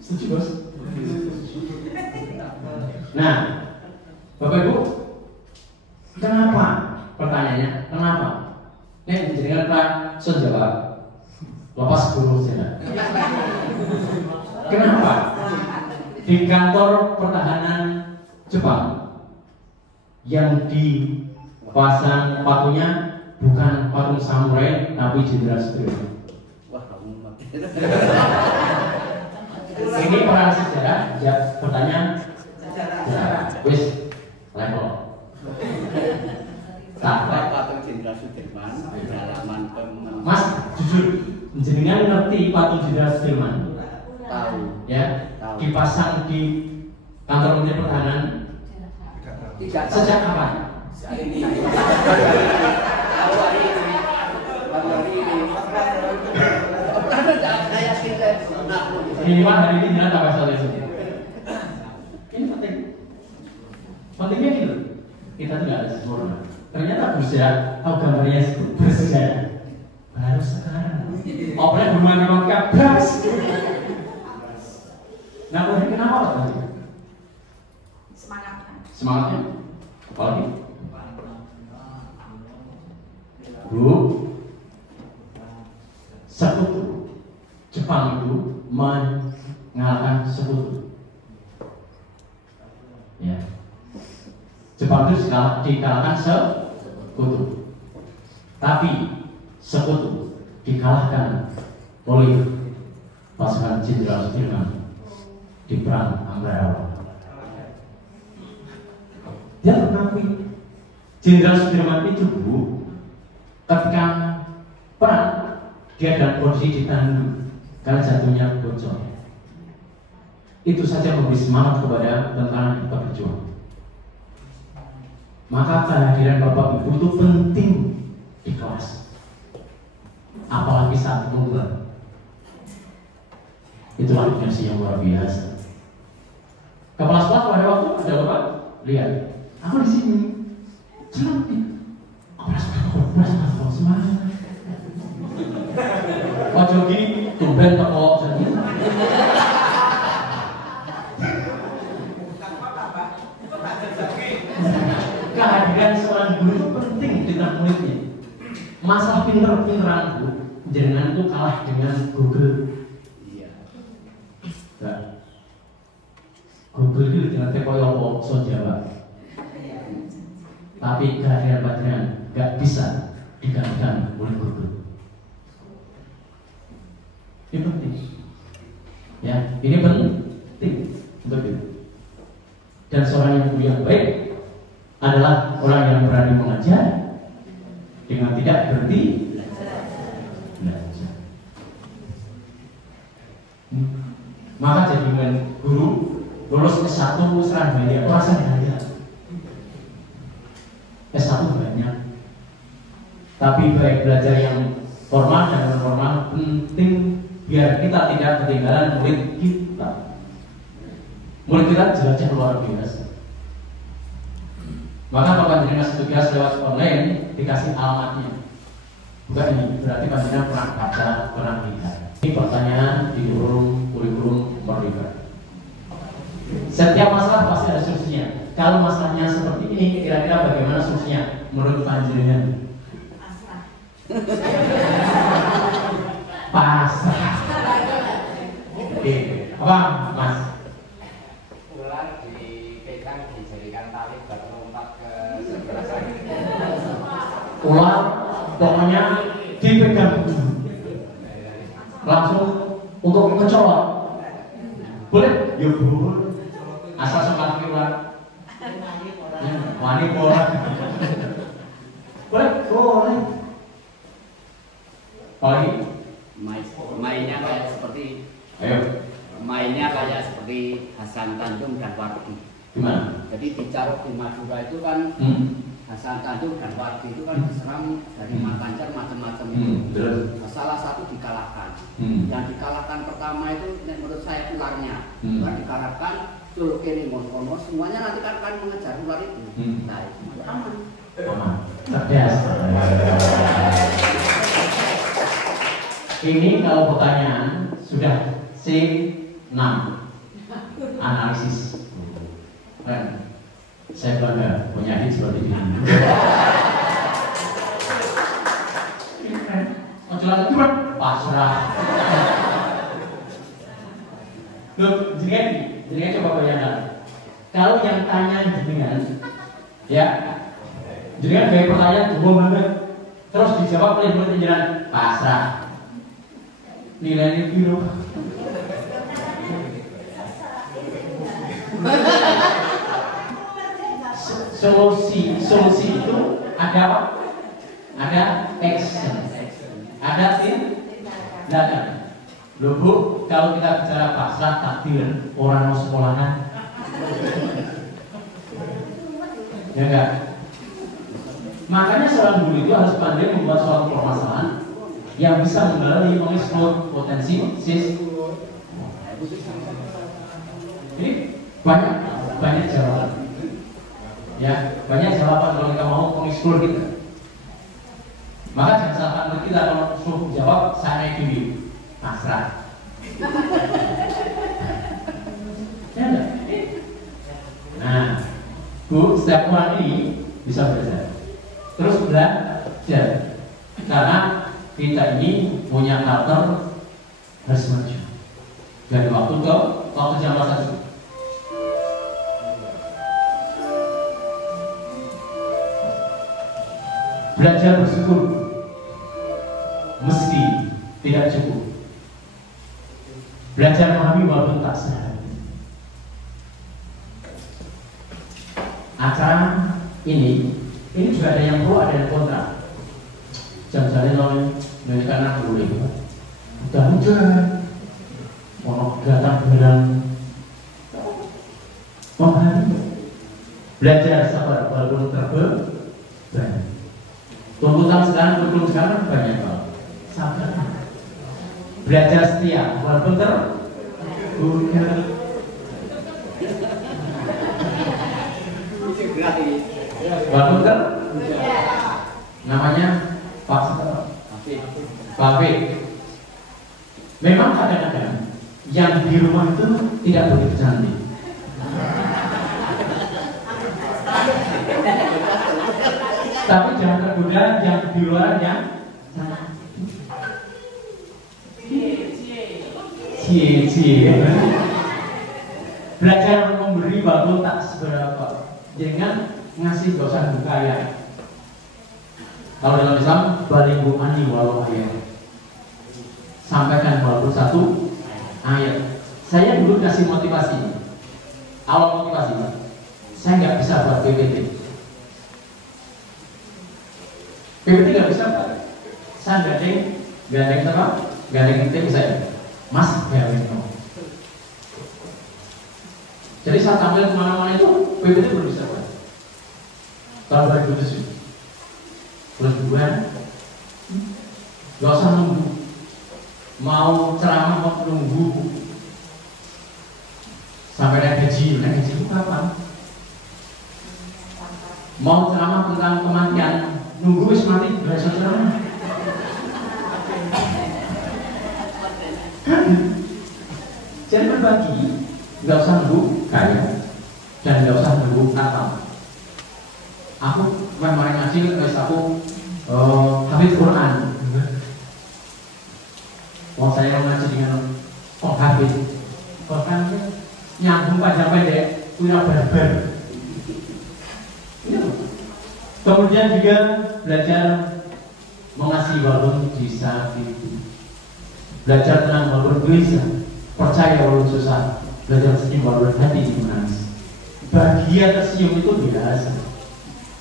Setuju bos. Nah, Bapak Ibu, kenapa? Pertanyaannya, kenapa? Nih, jenengan Pak Sun jawab. Lepas guru saja. Kenapa? Di kantor pertahanan Jepang yang dipasang patungnya bukan patung samurai tapi Jenderal Sudirman. Wah, kamu mati. Ini perang sejarah. Ya, pertanyaan sejarah. Wis level. Sampai patung Jenderal Sudirman di halaman Mas, jujur, jenengan ngerti patung Jenderal Sudirman? tahu. Ya, Tahu. dipasang di kantor Menteri Pertahanan Tidak tahu. sejak kapan? Saat ini. Tahu hari ini. Baru hari ini. Saya tidak pernah. Minimal hari ini jangan tambah soal itu. Ini penting. Pentingnya gitu. Kita tidak ada sempurna. Ternyata bersejarah, tahu gambarnya bersejarah. Baru sekarang. Opera bermain memang kabras. Nah, kemudian kenapa Pak tadi? Semangatnya. Semangatnya? Apalagi? Bu, sekutu Jepang itu mengalahkan sekutu. Ya. Jepang itu dikalahkan sekutu. Tapi sekutu dikalahkan oleh pasukan Jenderal Sudirman di perang Ambarawa. Dia mengakui Jenderal Sudirman itu Bu, ketika perang dia dalam kondisi ditahan karena jantungnya bocor. Itu saja memberi semangat kepada tentara yang berjuang. Maka kehadiran Bapak Ibu itu penting di kelas, apalagi saat unggulan. Itulah dimensi yang luar biasa. Kepala sekolah pada waktu ada Bapak lihat, aku di sini, cantik. Kepala sekolah semangat. Pak Jogi tumben teko jadi. Kehadiran seorang guru itu penting di tengah muridnya. Masalah pinter-pinteran Bu, jenengan itu kalah dengan Google. Nah, Google itu dengan tekoyo bokso Jawa. Tapi kehadiran panjenengan gak bisa digantikan oleh Google. Ini penting. Ya, ini penting untuk itu. Dan seorang yang guru yang baik adalah orang yang berani mengajar dengan tidak berhenti belajar. Maka jadi guru lulus S1 serang banyak, perasaan banyak. S1 banyak. Tapi baik belajar yang formal dan non formal penting biar kita tidak ketinggalan murid kita. Murid kita jelajah luar biasa. Maka kalau panjenengan tugas lewat online dikasih alamatnya. Bukan ini, berarti panjenengan pernah baca, pernah lihat. Ini pertanyaan di kurikulum Merdeka. Setiap masalah pasti ada solusinya. Kalau masalahnya seperti ini, kira-kira bagaimana solusinya menurut panjenengan? Pasrah. Oke, apa Mas? Ular dipegang dijadikan tali berlompat ke sebelah sana. Ular pokoknya dipegang langsung untuk mencolok. Boleh? Ya boleh. Asal semangat ular. Wani boleh. Boleh? Boleh. Apalagi? Mainnya kayak seperti Hasan Tanjung dan Wardi. Gimana? Jadi di Caruk di Madura itu kan Hasan Tanjung dan Wardi itu kan diserang dari Matancar macam-macam itu. Salah satu dikalahkan. Dan dikalahkan pertama itu menurut saya ularnya. Ular dikalahkan, Cul kene ngono semuanya nanti kan akan mengejar ular itu. Nah, itu aman. Aman. Cerdas. Ini kalau pertanyaan sudah C6 analisis. Kan saya bangga punya adik seperti ini. Menjelaskan itu pasrah. Loh, jenengan coba bayangkan. Kalau yang tanya jenengan, ya, jenengan kayak pertanyaan umum banget, terus dijawab oleh murid jenengan pasrah. Nilainya biru. Solusi itu ada apa? Ada action, ada tindakan. Loh Bu, kalau kita bicara pasrah takdir orang mau sekolahan, ya enggak? Makanya seorang guru itu harus pandai membuat suatu permasalahan yang bisa menggali mengeksplor potensi Ini banyak jawaban. Ya, banyak jawaban kalau kita mau mengeksplor kita. Maka jangan salahkan kita kalau suruh jawab saya dulu pasrah. Ya enggak? Nah, Bu, setiap orang ini bisa belajar. Terus belajar. Karena kita ini punya karakter harus maju. Dari waktu ke waktu jam satu. Belajar bersyukur mesti tidak cukup. Belajar memahami walaupun tak sehari. acara ini juga ada yang pro, ada yang kontra. Jangan-jangan menyanyikan anak boleh, dan mau datang bilang menghari, belajar sabar walaupun terbeban. Tuntutan sekarang banyak banget. Sabar, belajar setia walaupun terbeban. Walaupun namanya Pak. Memang kadang-kadang yang di rumah itu tidak begitu cantik. Tapi jangan tergoda yang di luar yang cie. Belajar memberi walaupun tak seberapa. Jangan ngasih dosa kaya. Kalau dalam Islam balighu ani walau ayat. Sampaikan walaupun satu ayat. Saya dulu kasih motivasi. Awal motivasi, saya nggak bisa buat PPT. PPT nggak bisa, Pak. Saya gandeng apa? Gandeng tim saya. Mas, ya no. Jadi saat tampil kemana-mana itu PPT belum bisa, Pak. Kalau balik kudus bulan gak usah nunggu, mau ceramah mau nunggu sampai naik gaji itu kapan? Mau ceramah tentang kematian nunggu wis mati berasa ceramah. Jadi berbagi gak usah nunggu kaya dan gak usah nunggu Natal. Aku kemarin ngaji, guys, aku habis Quran. Mau saya ngaji dengan habis Quran nyambung panjang pendek, punya barbar. Kemudian juga belajar mengasihi walaupun disakiti, belajar tenang walaupun gelisah, percaya walaupun susah, belajar senyum walaupun hati menangis. Bahagia tersenyum itu biasa.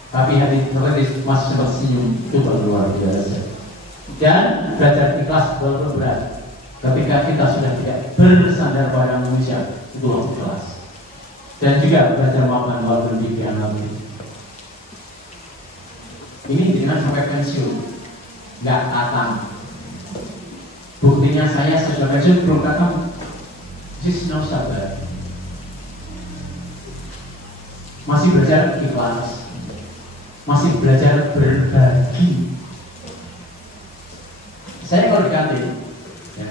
Tapi hati terus masih tersenyum itu luar biasa. Dan belajar ikhlas walaupun berat. Ketika kita sudah tidak bersandar pada manusia, itu ikhlas. Dan juga belajar maafkan walaupun dikhianati. Ini dengan sampai pensiun, nggak datang. Buktinya saya sudah pensiun belum datang. Just no sabar. Masih belajar ikhlas. Masih belajar berbagi. Saya kalau diganti, ya,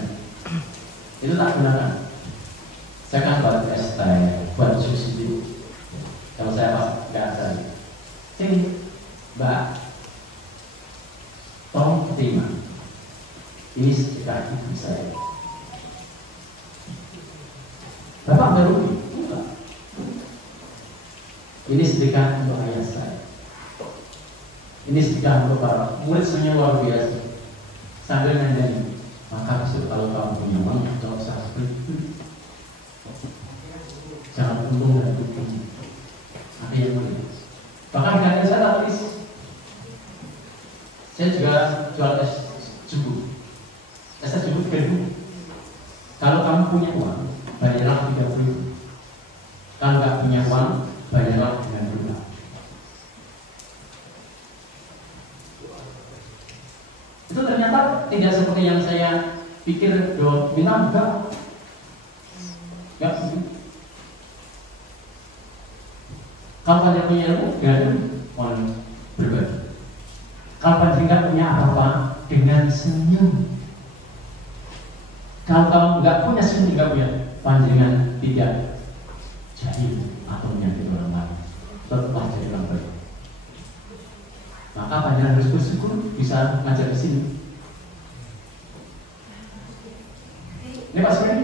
itu tak gunakan. Saya kan buat es teh, buat susu. Kalau saya pas nggak ada, sini, Mbak, tolong terima. Ini sedekah ibu saya. Bapak baru ini. Ini sedekah untuk ayah saya. Ini sedekah untuk para murid semuanya luar biasa. Sambil nandani, maka besok kalau kamu punya uang, jangan usah seperti jangan untung dan rugi. Ada yang murid. Bahkan kadang saya tulis, saya juga jual es jubu. Es jubu 3.000. Kalau kamu punya uang, bayarlah 30.000. Kalau nggak punya uang, bayarlah dengan bunga. Itu ternyata tidak seperti yang saya pikir. Bilang enggak. Kalau kalian punya ilmu, dengan berbagi. Kalau kalian tidak punya apa-apa, dengan senyum. Kalau kamu nggak punya senyum, nggak punya panjangan, tidak jahil atau menyakiti orang lain, tetaplah jadi orang baik. Maka panjangan harus bersyukur bisa ngajar di sini. Ini Pak Suri?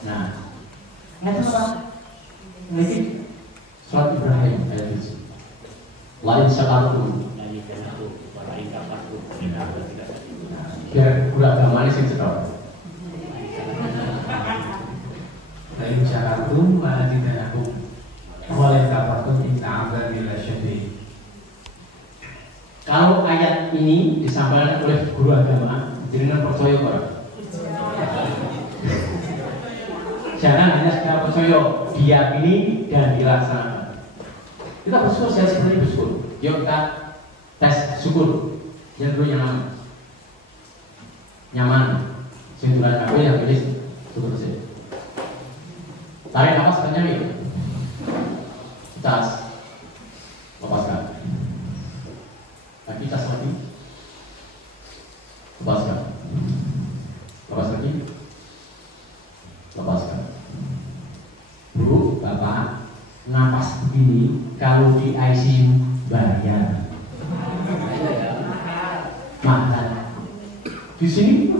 Nah, itu Pak. Ini surat Ibrahim ayat 7. Lain syakartu. Biar gula agamanya sing cedok. lain syakartum wa azidannakum wa la kafartum inna 'adzabi lasyadid. Kalau ayat ini disampaikan oleh guru agama, jenengan percaya kok? Jangan hanya sekedar percaya, diyakini dan dilaksanakan. Kita bersyukur seperti bersyukur. Yuk kita tes syukur. Yang dulu nyaman. Yang dulu kabeh yang pilih syukur sih. Tarik nafas kencang nih. Tas. Lepaskan. Lagi tas lagi. Lepaskan. Lepas lagi. Lepaskan. Bu, Bapak, napas begini kalau di ICU bayar. Mahal. Di sini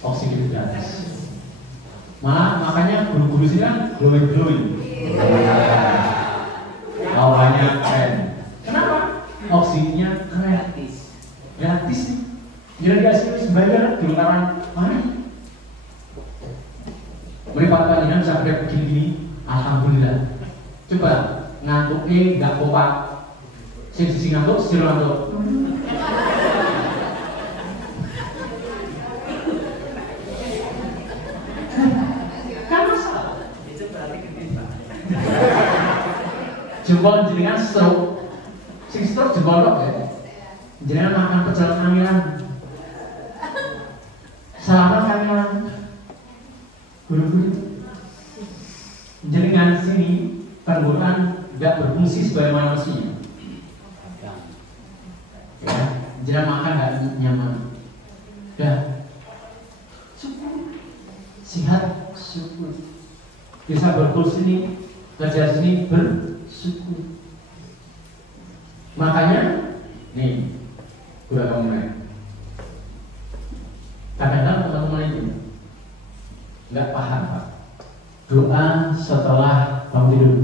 oksigen gratis. Malah makanya guru-guru sini kan glowing. Awalnya keren. Kenapa? Oksigennya gratis. Gratis nih. Jadi dikasih bayar di lingkaran mana? Meripat panjenengan bisa berat begini-gini. Alhamdulillah. Coba ngantuknya nggak kompak. Sisi ngantuk, sisi ngantuk. Jempol jenengan stroke, sing stroke jempol kok ya. Jenengan makan pecel kamilan, salaman kamilan, guru-guru. Jenengan sini tenggorokan tidak berfungsi sebagaimana mestinya. Ya, jenengan makan nggak nyaman. Ya, syukur, sehat, syukur. Bisa berfungsi sini, kerja sini bersyukur. Makanya nih guru agama kadang-kadang teman-teman itu nggak paham Pak doa setelah bangun tidur.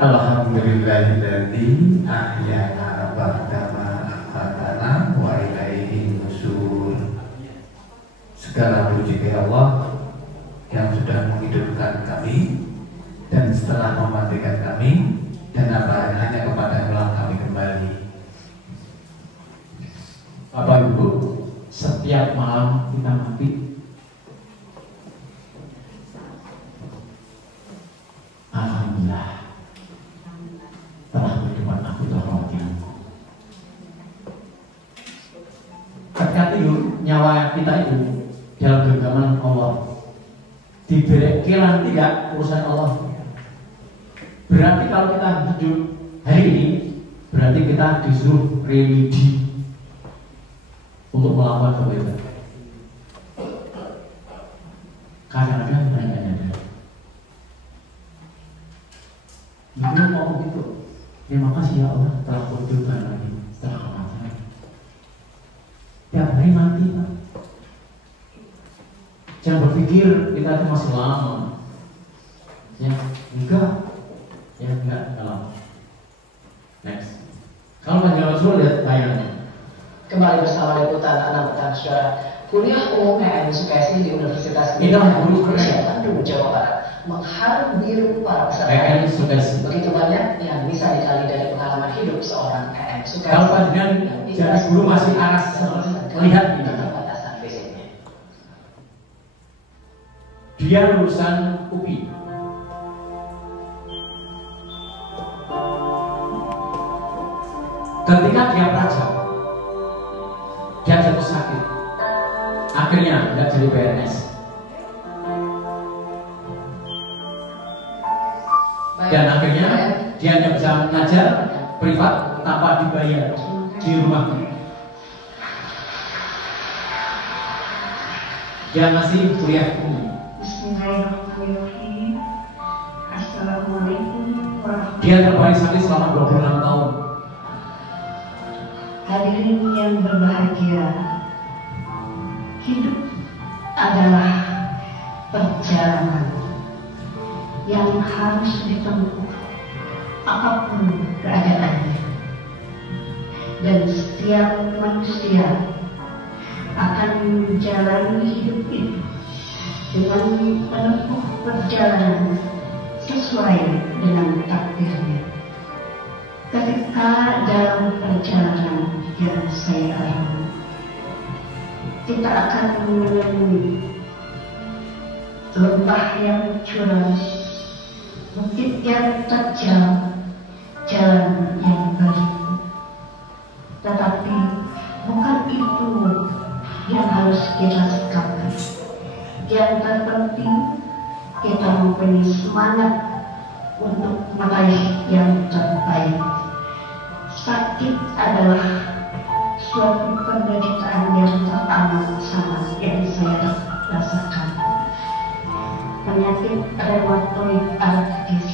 Alhamdulillahilladzi ahyana ba'dama amatana wa ilaihi nusyur. Segala puji kepada Allah yang sudah menghidupkan kami dan setelah mematikan kami, dan apa hanya kepada Allah kami kembali. Bapak Ibu, setiap malam kita mati alhamdulillah telah berdebat aku terhormatianku. Ketika tidur, nyawa kita itu dalam genggaman Allah. Diberi kelan tidak urusan Allah. Berarti kalau kita hidup hari ini, berarti kita disuruh religi untuk melakukan kebaikan. Kadang-kadang kita tidak nyadar. Ibu mau gitu. Terima kasih ya Allah telah berjuang lagi setelah kematian. Tiap hari mati Pak. Jangan berpikir kita itu masih lama. Ya, enggak. Ya, enggak lama. Next. Kalau panjang Rasul lihat tayangannya. Kembali bersama liputan anak petang saudara. Kuliah umum PN Sukesi di Universitas Bandung, Jawa Barat mengharu biru para peserta. Begitu banyak yang bisa digali dari pengalaman hidup seorang PN Sukesi. Kalau panjenengan jadi guru masih aras melihat ini. Dia lulusan UPI. Ketika dia pelajar, dia jatuh sakit. Akhirnya tidak jadi PNS. Dan akhirnya dia hanya bisa mengajar privat tanpa dibayar di rumah. Dia masih kuliah umum. Bismillahirrahmanirrahim. Assalamualaikum warahmatullahi wabarakatuh. Dia terbaring sakit selama 26 tahun. Hadirin yang berbahagia, hidup adalah perjalanan yang harus ditempuh apapun keadaannya. Dan setiap manusia akan menjalani hidup itu dengan menempuh perjalanan sesuai dengan takdirnya. Ketika dalam perjalanan yang saya alami, kita akan menemui lembah yang curam, bukit yang terjal, jalan yang berliku. Tetapi bukan itu yang harus kita sikapi. Yang terpenting, kita mempunyai semangat untuk meraih yang terbaik. Sakit adalah suatu penderitaan yang teramat sangat yang saya rasakan. Penyakit rheumatoid arthritis.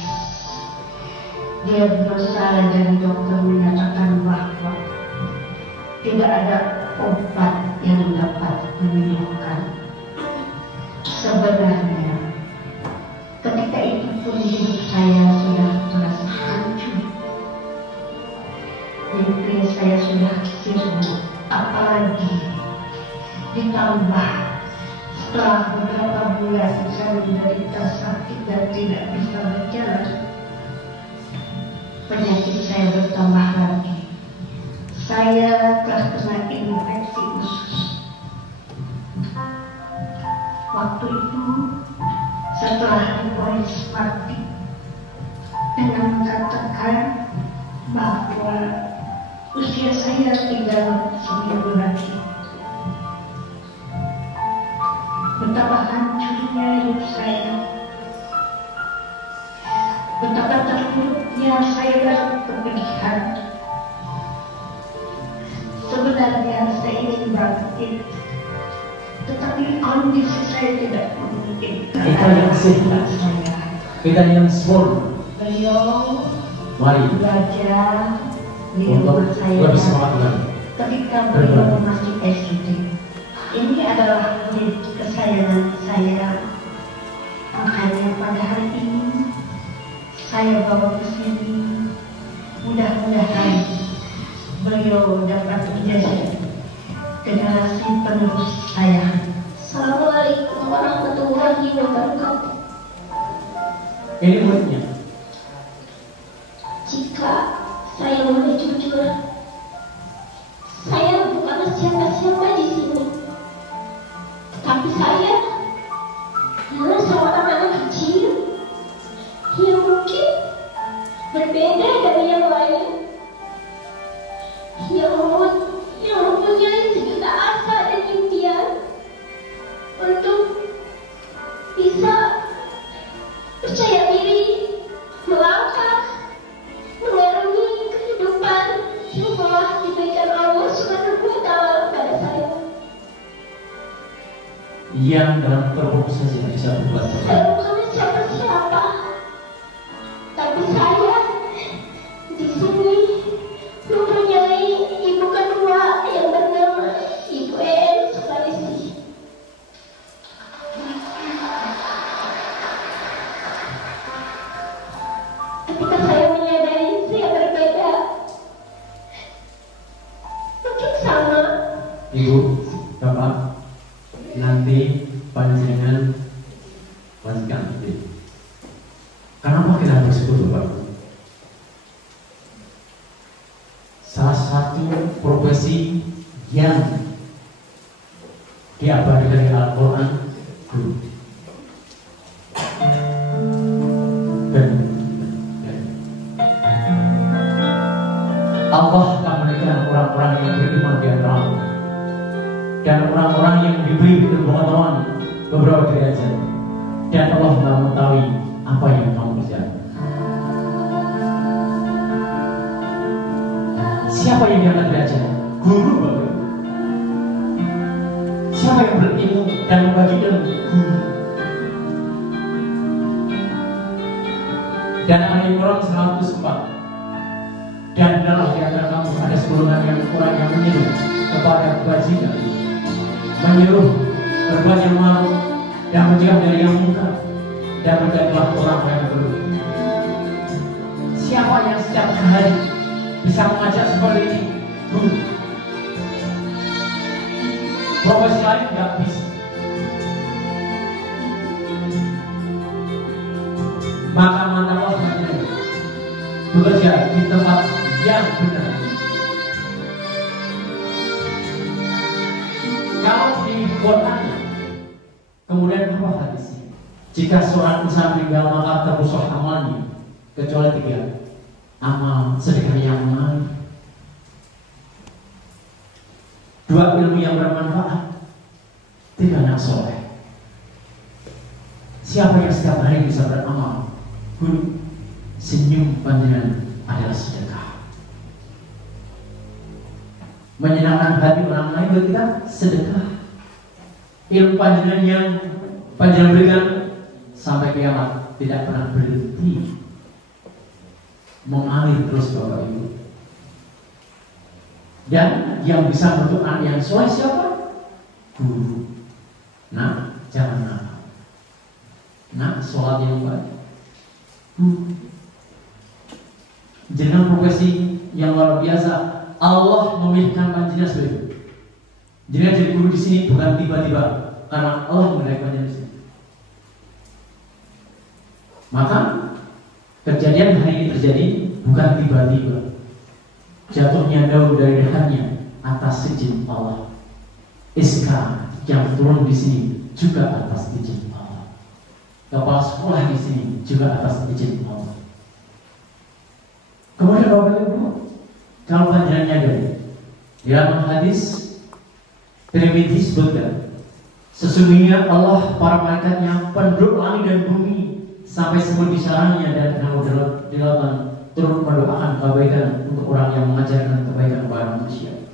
Diagnosa dari dokter menyatakan bahwa tidak ada obat yang dapat menyembuhkan. Sebenarnya, ketika itu pun hidup saya sudah terasa hancur. Mimpi saya sudah sirna, apalagi ditambah setelah beberapa bulan saya menderita sakit dan tidak bisa berjalan. Penyakit saya bertambah lagi. Saya telah kena infeksi usus. Waktu itu setelah divonis mati dengan mengatakan bahwa usia saya tinggal seminggu lagi. Betapa hancurnya hidup saya, betapa terpuruknya saya dalam kepedihan. Sebenarnya saya ingin bangkit, tetapi kondisi saya tidak memungkinkan. Kita yang sehat, kita yang sempurna. Beliau Mari belajar di untuk rumah saya lebih semangat lagi. ketika beliau masih SD. Ini adalah murid kesayangan saya. Makanya pada hari ini saya bawa ke sini. Mudah-mudahan beliau dapat menjadi generasi penerus saya. Assalamualaikum warahmatullahi wabarakatuh. Ini muridnya. Jika saya boleh jujur, saya bukanlah siapa-siapa di sini. Tapi saya adalah seorang anak kecil yang mungkin berbeda dari yang lain, yang mempunyai sejuta asa dan impian untuk bisa percaya diri, melangkah, mengarungi kehidupan yang telah diberikan Allah Subhanahu wa Ta'ala pada saya. Yang dalam terfokus saja bisa berbuat. Saya bukan siapa-siapa, tapi saya di sini mempunyai ibu kedua yang bernama Ibu En Sukarisi. Ketika saya menyadari saya berbeda, mungkin sama. Ibu, Bapak, nanti panjenengan lanjutkan. Kenapa kita bersekutu, Bapak? Salah satu profesi yang diabadikan dari Al-Quran, guru. Allah akan memberikan orang-orang yang beriman di antara dan orang-orang yang diberi pengetahuan beberapa derajat, dan Allah mengetahui apa yang kamu kerjakan. Siapa yang diangkat derajat? Guru, Bapak. Siapa yang berilmu dan membagi ilmu? Guru. Dan Al-Quran 104. Dan adalah di antara kamu ada sebelumnya yang kurang yang menyuruh kepada kebajikan, menyuruh berbuat yang malu dan mencegah dari yang munkar, dan mencegah orang yang buruk. Siapa yang setiap hari bisa mengajak seperti ini? Guru. Profesi lain tidak bisa. maka mantalah bekerja di tempat yang benar. Kalau di Quran, kemudian apa hadisnya? Jika seorang insan meninggal maka terusah amalnya kecuali 3. Amal sedekah yang mengalir, 2 ilmu yang bermanfaat, 3 anak soleh. Siapa yang setiap hari bisa beramal? Guru, senyum panjenengan adalah sedekah. Menyenangkan hati orang lain buat kita sedekah. Ilmu panjenengan yang panjenengan berikan sampai kiamat tidak pernah berhenti, mengalir terus Bapak Ibu. Dan yang bisa membentuk anak yang soleh siapa? Guru. Nah, jangan nakal. Nah, sholat yang baik. Jangan profesi yang luar biasa. Allah memilihkan panjenengan sebagai guru. Jangan jadi guru di sini bukan tiba-tiba, karena Allah memilih panjenengan di sini. Maka kejadian hari ini terjadi bukan tiba-tiba. Jatuhnya daun dari dahannya atas izin Allah. SK yang turun di sini juga atas izin Allah. Kepala sekolah di sini juga atas izin Allah. Kemudian Bapak Ibu, kalau panjenengan nyadari, dalam hadis Tirmidzi disebutkan, sesungguhnya Allah para malaikatnya penduduk langit dan bumi sampai semut di sarangnya dan di lautan turut mendoakan kebaikan untuk orang yang mengajarkan kebaikan kepada manusia.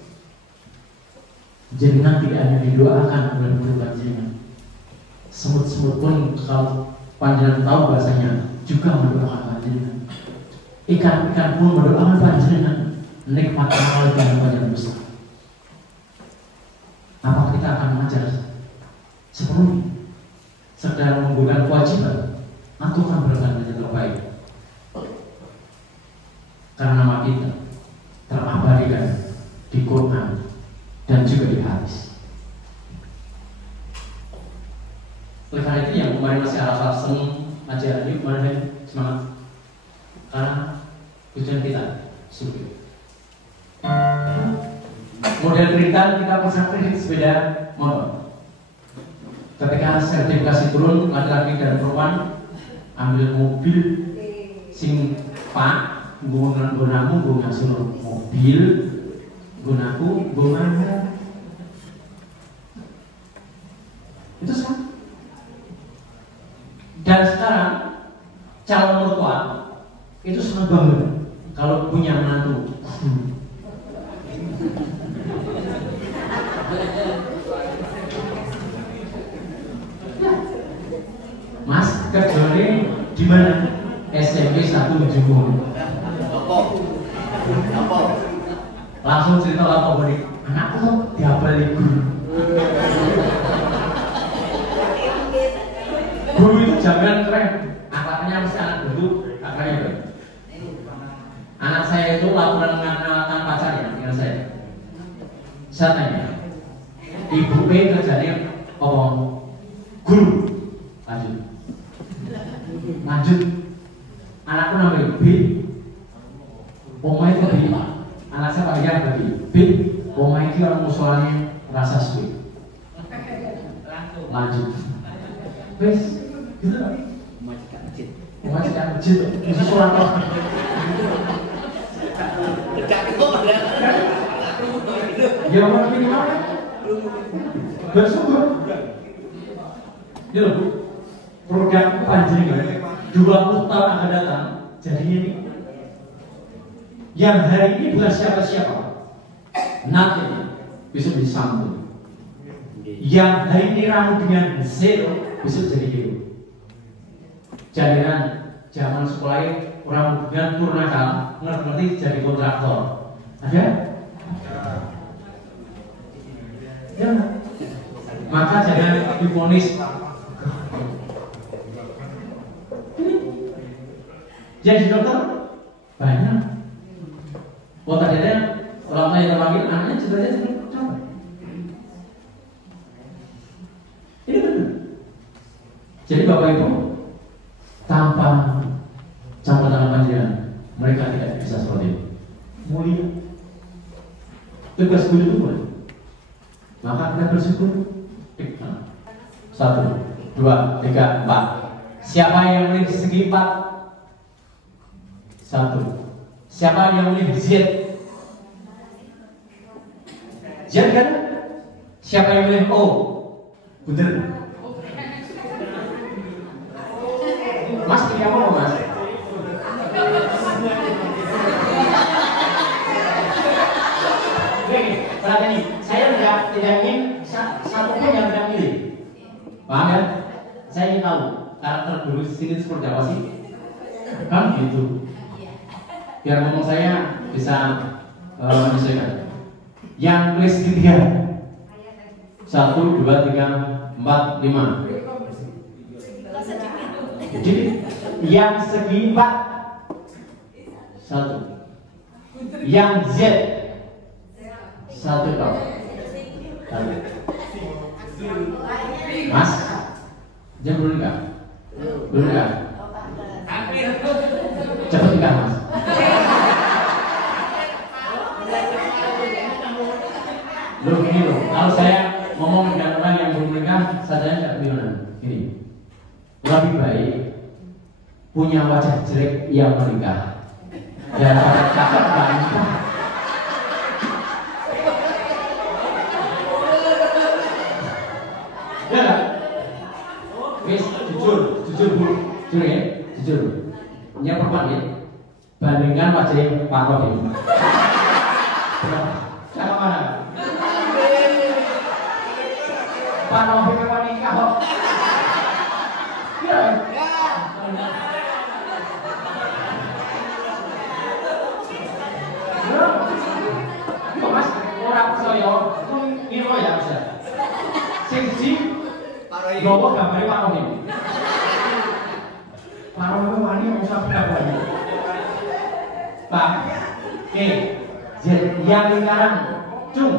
Jenengan tidak hanya didoakan oleh Tuhan jenengan, semut-semut pun kalau panjenengan tahu bahasanya juga mendoakan panjenengan. Ikan-ikan pun mendoakan panjenengan, nikmat amal dan panjenengan besar. Apa kita akan mengajar sepenuhnya sekedar menggugurkan kewajiban atau akan berbuat yang terbaik? Karena nama kita terabadikan di Quran dan juga di hadis. Oleh karena itu yang kemarin masih harap senang ajaran ini kemarin semangat, karena tujuan kita surga. Model keritan kita pesan kredit sepeda motor. Ketika sertifikasi turun, laki-laki dan perempuan ambil mobil sing pak gunamu guna suruh mobil gunaku guna itu sama. Dan sekarang calon mertua itu sangat bangga kalau punya menantu. Mas kerjanya di mana? SMP 1 Jumbo. Apa? Langsung cerita apa beri? Anakku diapeli guru. Guru itu jaminan keren. Akhlaknya mesti anak bentuk, akhlaknya baik. Anak saya itu laporan mengenalkan pacarnya dengan saya. Saya tanya, ibu P kerjanya apa? Guru. Lanjut. Anakku namanya B. Omah itu B. Anak saya panggilnya bagi B. Omah itu orang musuhannya rasa suwi. Lanjut. Wes, gitu lah. Omah tidak masjid. Mesti sholat kok. Ya orang ini mana? Bersyukur. Ya loh, program panjenengan 20 tahun akan datang. Jadinya ini yang hari ini bukan siapa-siapa, nanti bisa disambung. Yang hari ini ramu dengan zero bisa jadi hero. Jadikan zaman sekolah orang dengan purnakal ngerti jadi kontraktor. Ada? Ya. Maka jangan diponis. Jadi dokter banyak. Kota ada orang lain terpanggil anaknya sebenarnya capek. Ini benar. Jadi Bapak Ibu tanpa campur tangan panjenengan, mereka tidak bisa seperti itu. Mulia. Tugas guru itu mulia. Maka kita bersyukur. 1, 2, 3, 4. Siapa yang memilih segi 4? 1. Siapa yang memilih Z? Z kan? Siapa yang memilih O? Bener. Mas pilih apa mas? Oke, perhatian nih. Saya tidak ingin satu pun yang tidak pilih. Paham ya? Saya ingin tahu karakter guru sini seperti apa sih? Kan gitu. Biar ngomong saya bisa menyesuaikan. Yang tulis ketiga 1, 2, 3, 4, 5. Jadi yang segi 4 1. Yang Z 1 kau. Mas, jam belum nikah? Belum nikah? Cepat nikah mas. Loh gini loh, kalau saya ngomong dengan orang yang belum menikah, sadanya tidak gimana? Ini lebih baik punya wajah jelek yang menikah daripada cakep gak nikah. Ya gak? Wis jujur ya, jujur. Yang perempuan ya, bandingkan wajah Pak Rohim. Cakep mana? Pak Rohim yang nikah kok. Ya. Mas, orang percaya, ngira ya bisa. Siji, gowo gambare Pak Rohim. Pak Rohim wani usah berapa. Pak, yang lingkaran, cung,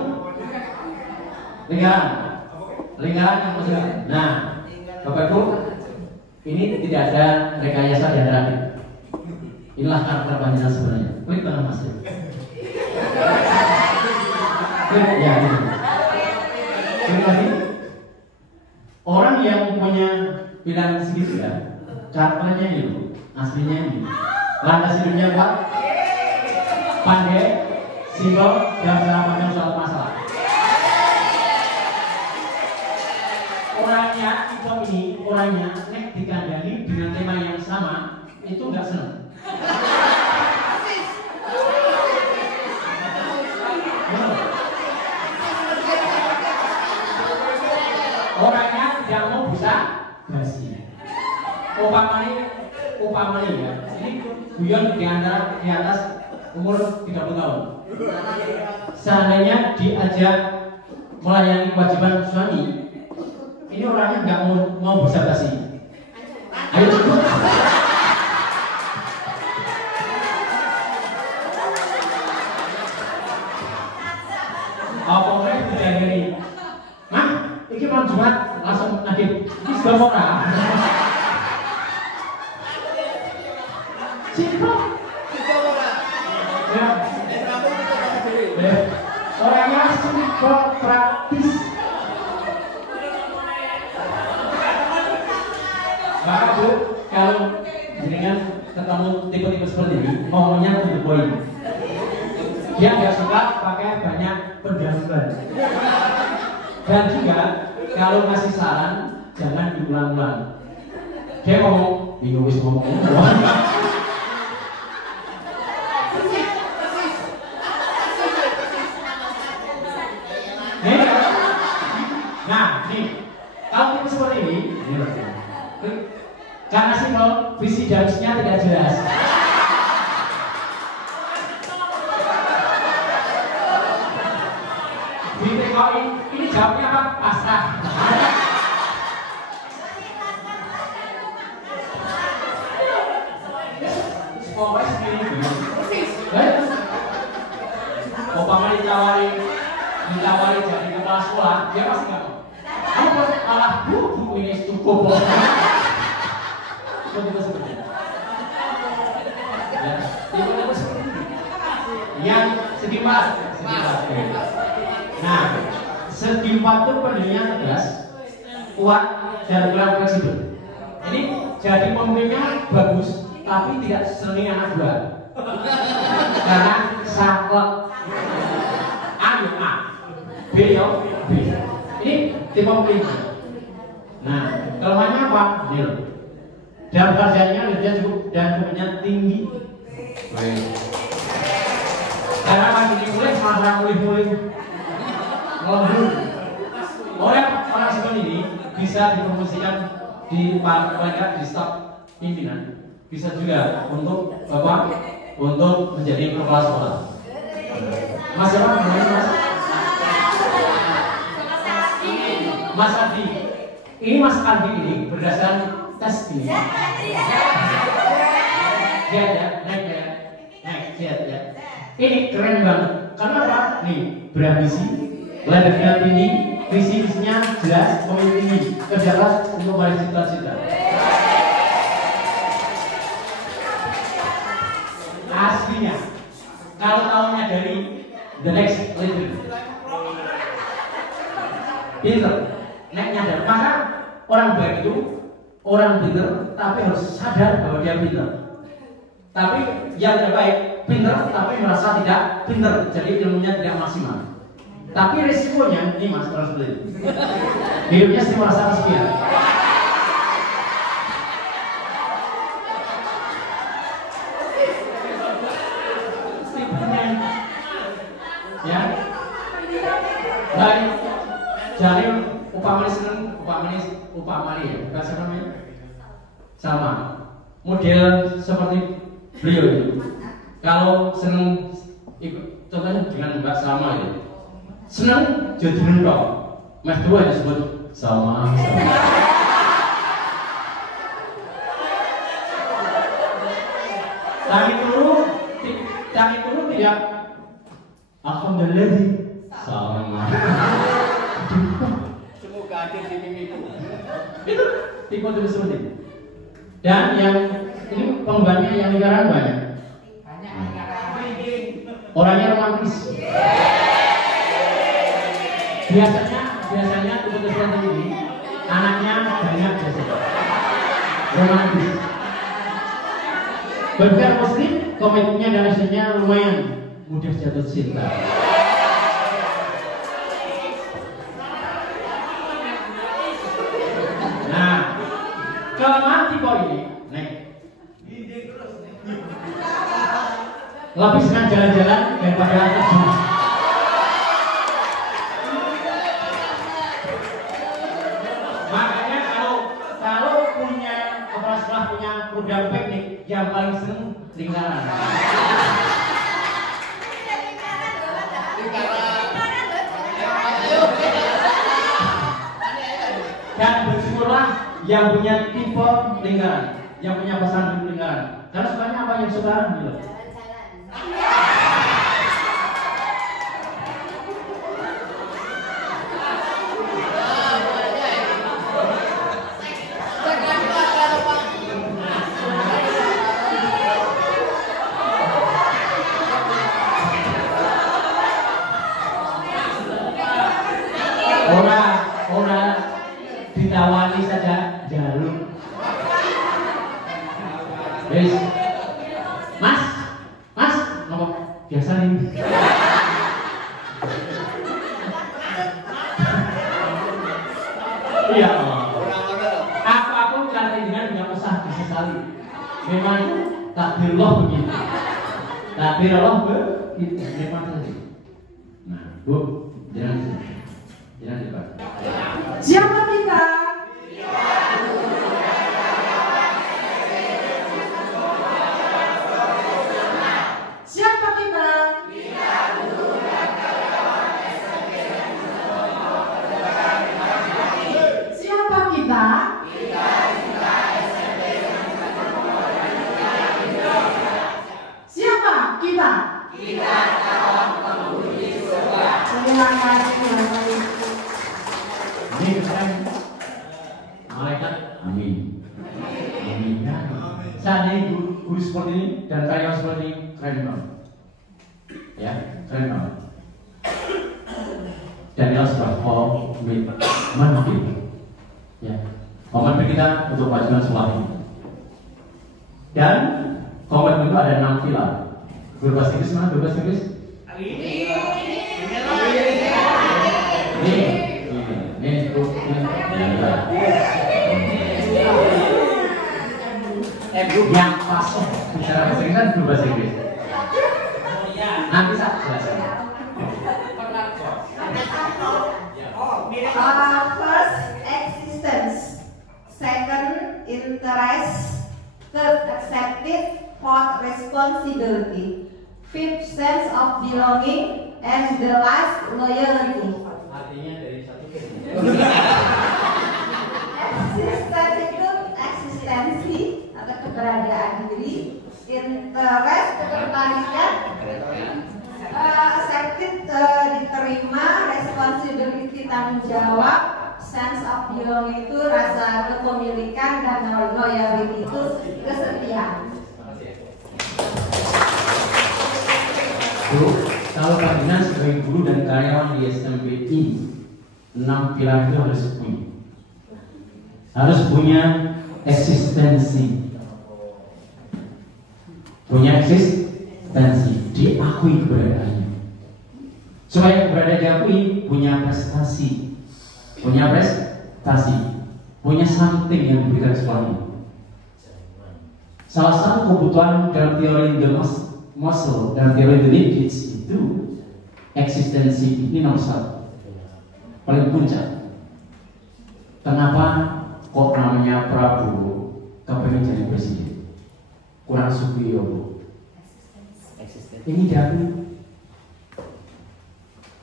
lingkaran yang maksudnya. Nah, Bapak Ibu, ini tidak ada rekayasa dan rapi. Inilah karakter panjenengan sebenarnya. Klik tangan Mas. Ya, ini. Sekali lagi, orang yang punya pilihan segitiga, karakternya ini, aslinya ini. Lantas hidupnya apa? Pandai, simpel, dan cara pandang suatu masalah. Orangnya nek dikandani dengan tema yang sama itu nggak senang. Orangnya tidak mau bisa basi. Upamanya ya, ini guyon di atas umur 30 tahun. Seandainya diajak melayani kewajiban suami, ini orangnya nggak mau basa-basi. Ayo cukup. Apa mereka tidak gini? Mah, ini malam Jumat langsung nagih. Ini sudah mau nah. Orangnya simpel, praktis. Bapak Bu, kalau dengan ketemu tipe-tipe seperti ini, ngomongnya to the point. Dia nggak suka pakai banyak pendahuluan. Dan juga kalau ngasih saran jangan diulang-ulang. Dia ngomong, bingung wis ngomong. Nah, nih, kalau tipe seperti ini, karena simpel, visi dan misinya tidak jelas. Ditekoin, ini jawabnya apa? Pasrah. Pokoknya sendiri dulu. Bapak ditawari jadi kepala sekolah, dia pasti nggak mau. Kamu malah buku ini cukup. Seperti itu. Segi 4. Nah, segi 4 itu pendirinya tegas, kuat, dan kurang fleksibel. Ini jadi pemimpinnya bagus, tapi tidak seni anak buah. Karena saklek. A ya A, B ya B. Ini tipe pemimpin. Nah, kelemahannya apa? Nil. Dan kerjanya dia cukup dan punya tinggi. Karena pagi ini mulai masalah mulai ngelembur. Orang seperti ini bisa dipromosikan di paling di staf pimpinan. Bisa juga untuk bapak untuk menjadi kepala sekolah. Mas siapa namanya Mas? Mas Adi. Ini Mas Adi ini berdasarkan tes ini. Naik ya. Ini keren banget. Karena apa? Nih berambisi, levelnya tinggi, visinya jelas, poin tinggi, kerja keras untuk meraih cita-cita. Aslinya, kalau tahunya dari the next level, pinter, naiknya ada. Maka orang baik itu orang pinter, tapi harus sadar bahwa dia pinter. Tapi yang tidak baik, pinter tapi merasa tidak pinter, jadi ilmunya tidak maksimal. Tapi resikonya, ini Mas harus beli. Hidupnya sih merasa kesepian. Ya, baik. Jadi upamanya seneng, upamanya ya, bukan sama namanya. Sama. Model seperti beliau itu. Kalau seneng ikut, contohnya dengan Mbak Sama itu. Seneng jadi rendah. Mas dua disebut sama. Tapi dulu tidak. Alhamdulillah sama. Semoga hadir di mimpiku. Itu tipe seperti itu. Dan yang ini pengembangnya yang lingkaran banyak. Orangnya romantis. Biasanya tipe seperti ini anaknya banyak biasanya. Romantis. Berpikir positif, komitmennya dan hasilnya lumayan. Mudah jatuh cinta. Nah, kelemahan tipe ini, lebih senang jalan-jalan daripada terjun. Makanya kalau punya kepala sekolah punya program piknik, yang paling senang lingkaran. Dan bersyukurlah yang punya tipe lingkaran, yang punya pesan lingkaran. Karena sukanya apa yang suka gitu. Orang ditawani saja jalur. Wes, Mas, ngomong biasa nih. Iya. Apapun dengan tidak usah disesali. Memang takdir Allah begitu. Takdir Allah begitu. Memang saja. Nah, Bu, jangan debat. Siapa kita? Siapa kita? Siapa kita? Siapa kita? Kita calon penghuni surga. Terima kasih. Ini keren. Malaikat, amin. Amin ya. Seandainya guru seperti ini dan karyawan seperti ini keren banget. Ya, keren banget. Daniel sudah komitmen, ya, komitmen kita untuk majukan sekolah ini. Dan komitmen itu ada 6 pilar. Berbahasa Inggris mana? Berbahasa Inggris? Yang pasok bicara bahasa Inggris kan berbahasa Inggris. Nanti saya jelaskan. First, existence. Second, interest. Third, accepted. Fourth, responsibility. Fifth, sense of belonging. And the last, loyalty. Artinya dari satu ke Existence itu eksistensi atau keberadaan diri. Interest, ketertarikan. Accepted, diterima. Responsibility, tanggung jawab. Sense of belonging itu rasa kepemilikan, dan loyalty itu kesetiaan. Bu, kalau Kardinal sebagai guru dan karyawan di SMP ini 6 pilar itu harus punya eksistensi, diakui keberadaannya. Supaya keberadaan diakui, punya prestasi, punya something yang diberikan sekolah ini. Salah satu kebutuhan dalam teori the muscle dan teori the linkage itu eksistensi ini nomor 1, paling puncak. Kenapa kok namanya Prabowo kepengen jadi presiden? Kurang suku ya Bu. Ini diakui.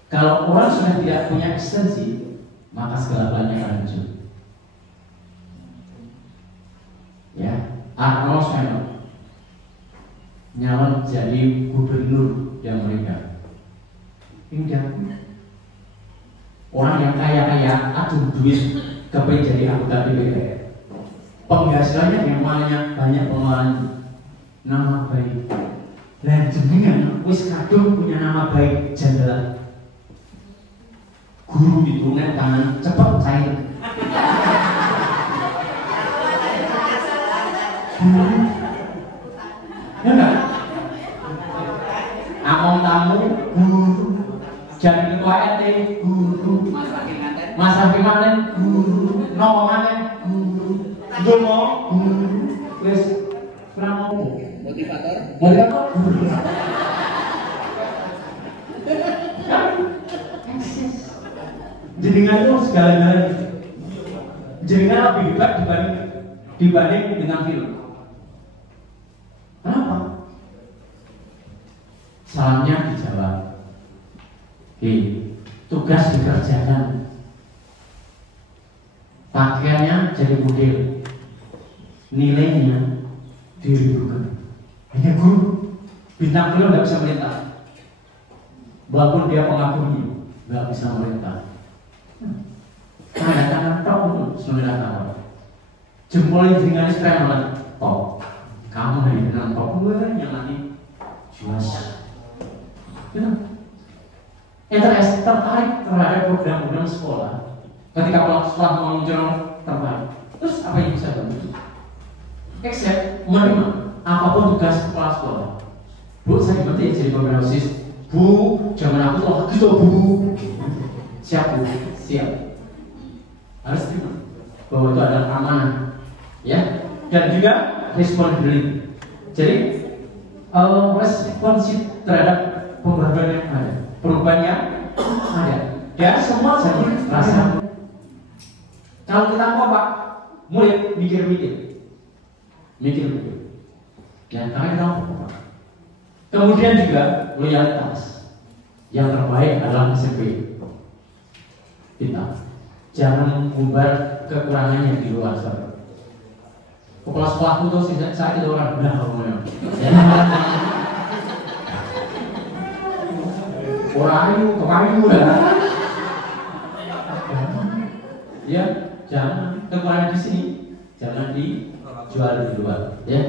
Kalau orang sudah tidak punya eksistensi, maka segala-galanya akan hancur. Ya, Arnold Schwarzenegger nyalon jadi gubernur di Amerika. Ini diakui. Orang yang kaya-kaya, aduh duit, kepengen jadi anggota DPR. Penghasilannya yang banyak pengeluaran, nama baik. Dan jenengan wis kadung punya nama baik janda. Guru diturunkan tangan cepat cair. Ya enggak? Among tamu guru, jadi ketua RT guru, Mas Hakim Manen guru, Nomo Manen guru, Domo guru, wis kurang ngomong. Motivator guru. Jenengan itu segala-galanya. Jenengan lebih hebat dibanding dengan film. Kenapa? Salamnya dijawab. Tugas dikerjakan. Pakaiannya jadi model. Nilainya diridukan. Ini guru. Bintang film nggak bisa merintah. Walaupun dia pengagumnya nggak bisa merintah. Tangan tok sebenarnya tawar. Jempol jenengan sepenuhnya tok. Kamu dari dengan tok gue yang nanti jelas. Interest tertarik terhadap program-program sekolah. Ketika sekolah muncul tertarik, terus apa yang bisa bantu? Accept, menerima apapun tugas kepala sekolah. Bu, saya dibentuk jadi pembina OSIS. Bu, jangan aku tuh gitu Bu. Siap Bu, siap. Harus terima bahwa itu adalah amanah, ya. Dan juga responsibility. Jadi responsif terhadap perubahan yang ada, perubahannya ada. Ya semua jadi rasa. Kalau kita mau apa? Murid mikir-mikir. Ya, karena kita mau apa? Kemudian juga loyalitas. Yang terbaik adalah SMP kita. Jangan mengumbar kekurangannya di luar sana. Kepala sekolahku tuh saya itu orang benar ngomongnya. Kemayu lah. Ya, jangan kekurangan di sini, jangan dijual di luar, ya.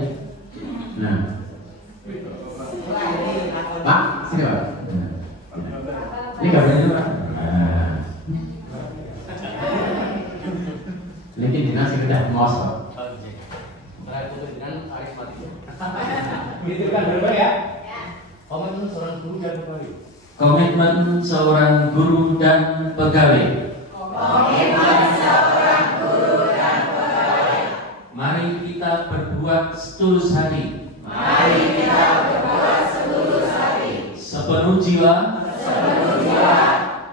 Nah, Pak, sini Pak. Ini gambarnya itu kan? Ini dinasi sudah mos. Begitu kan berapa ya? Komitmen seorang guru dan pegawai. Komitmen seorang guru dan pegawai. Komitmen seorang guru dan pegawai. Mari kita berbuat setulus hati. Mari kita berbuat setulus hati. Sepenuh jiwa. Sepenuh jiwa.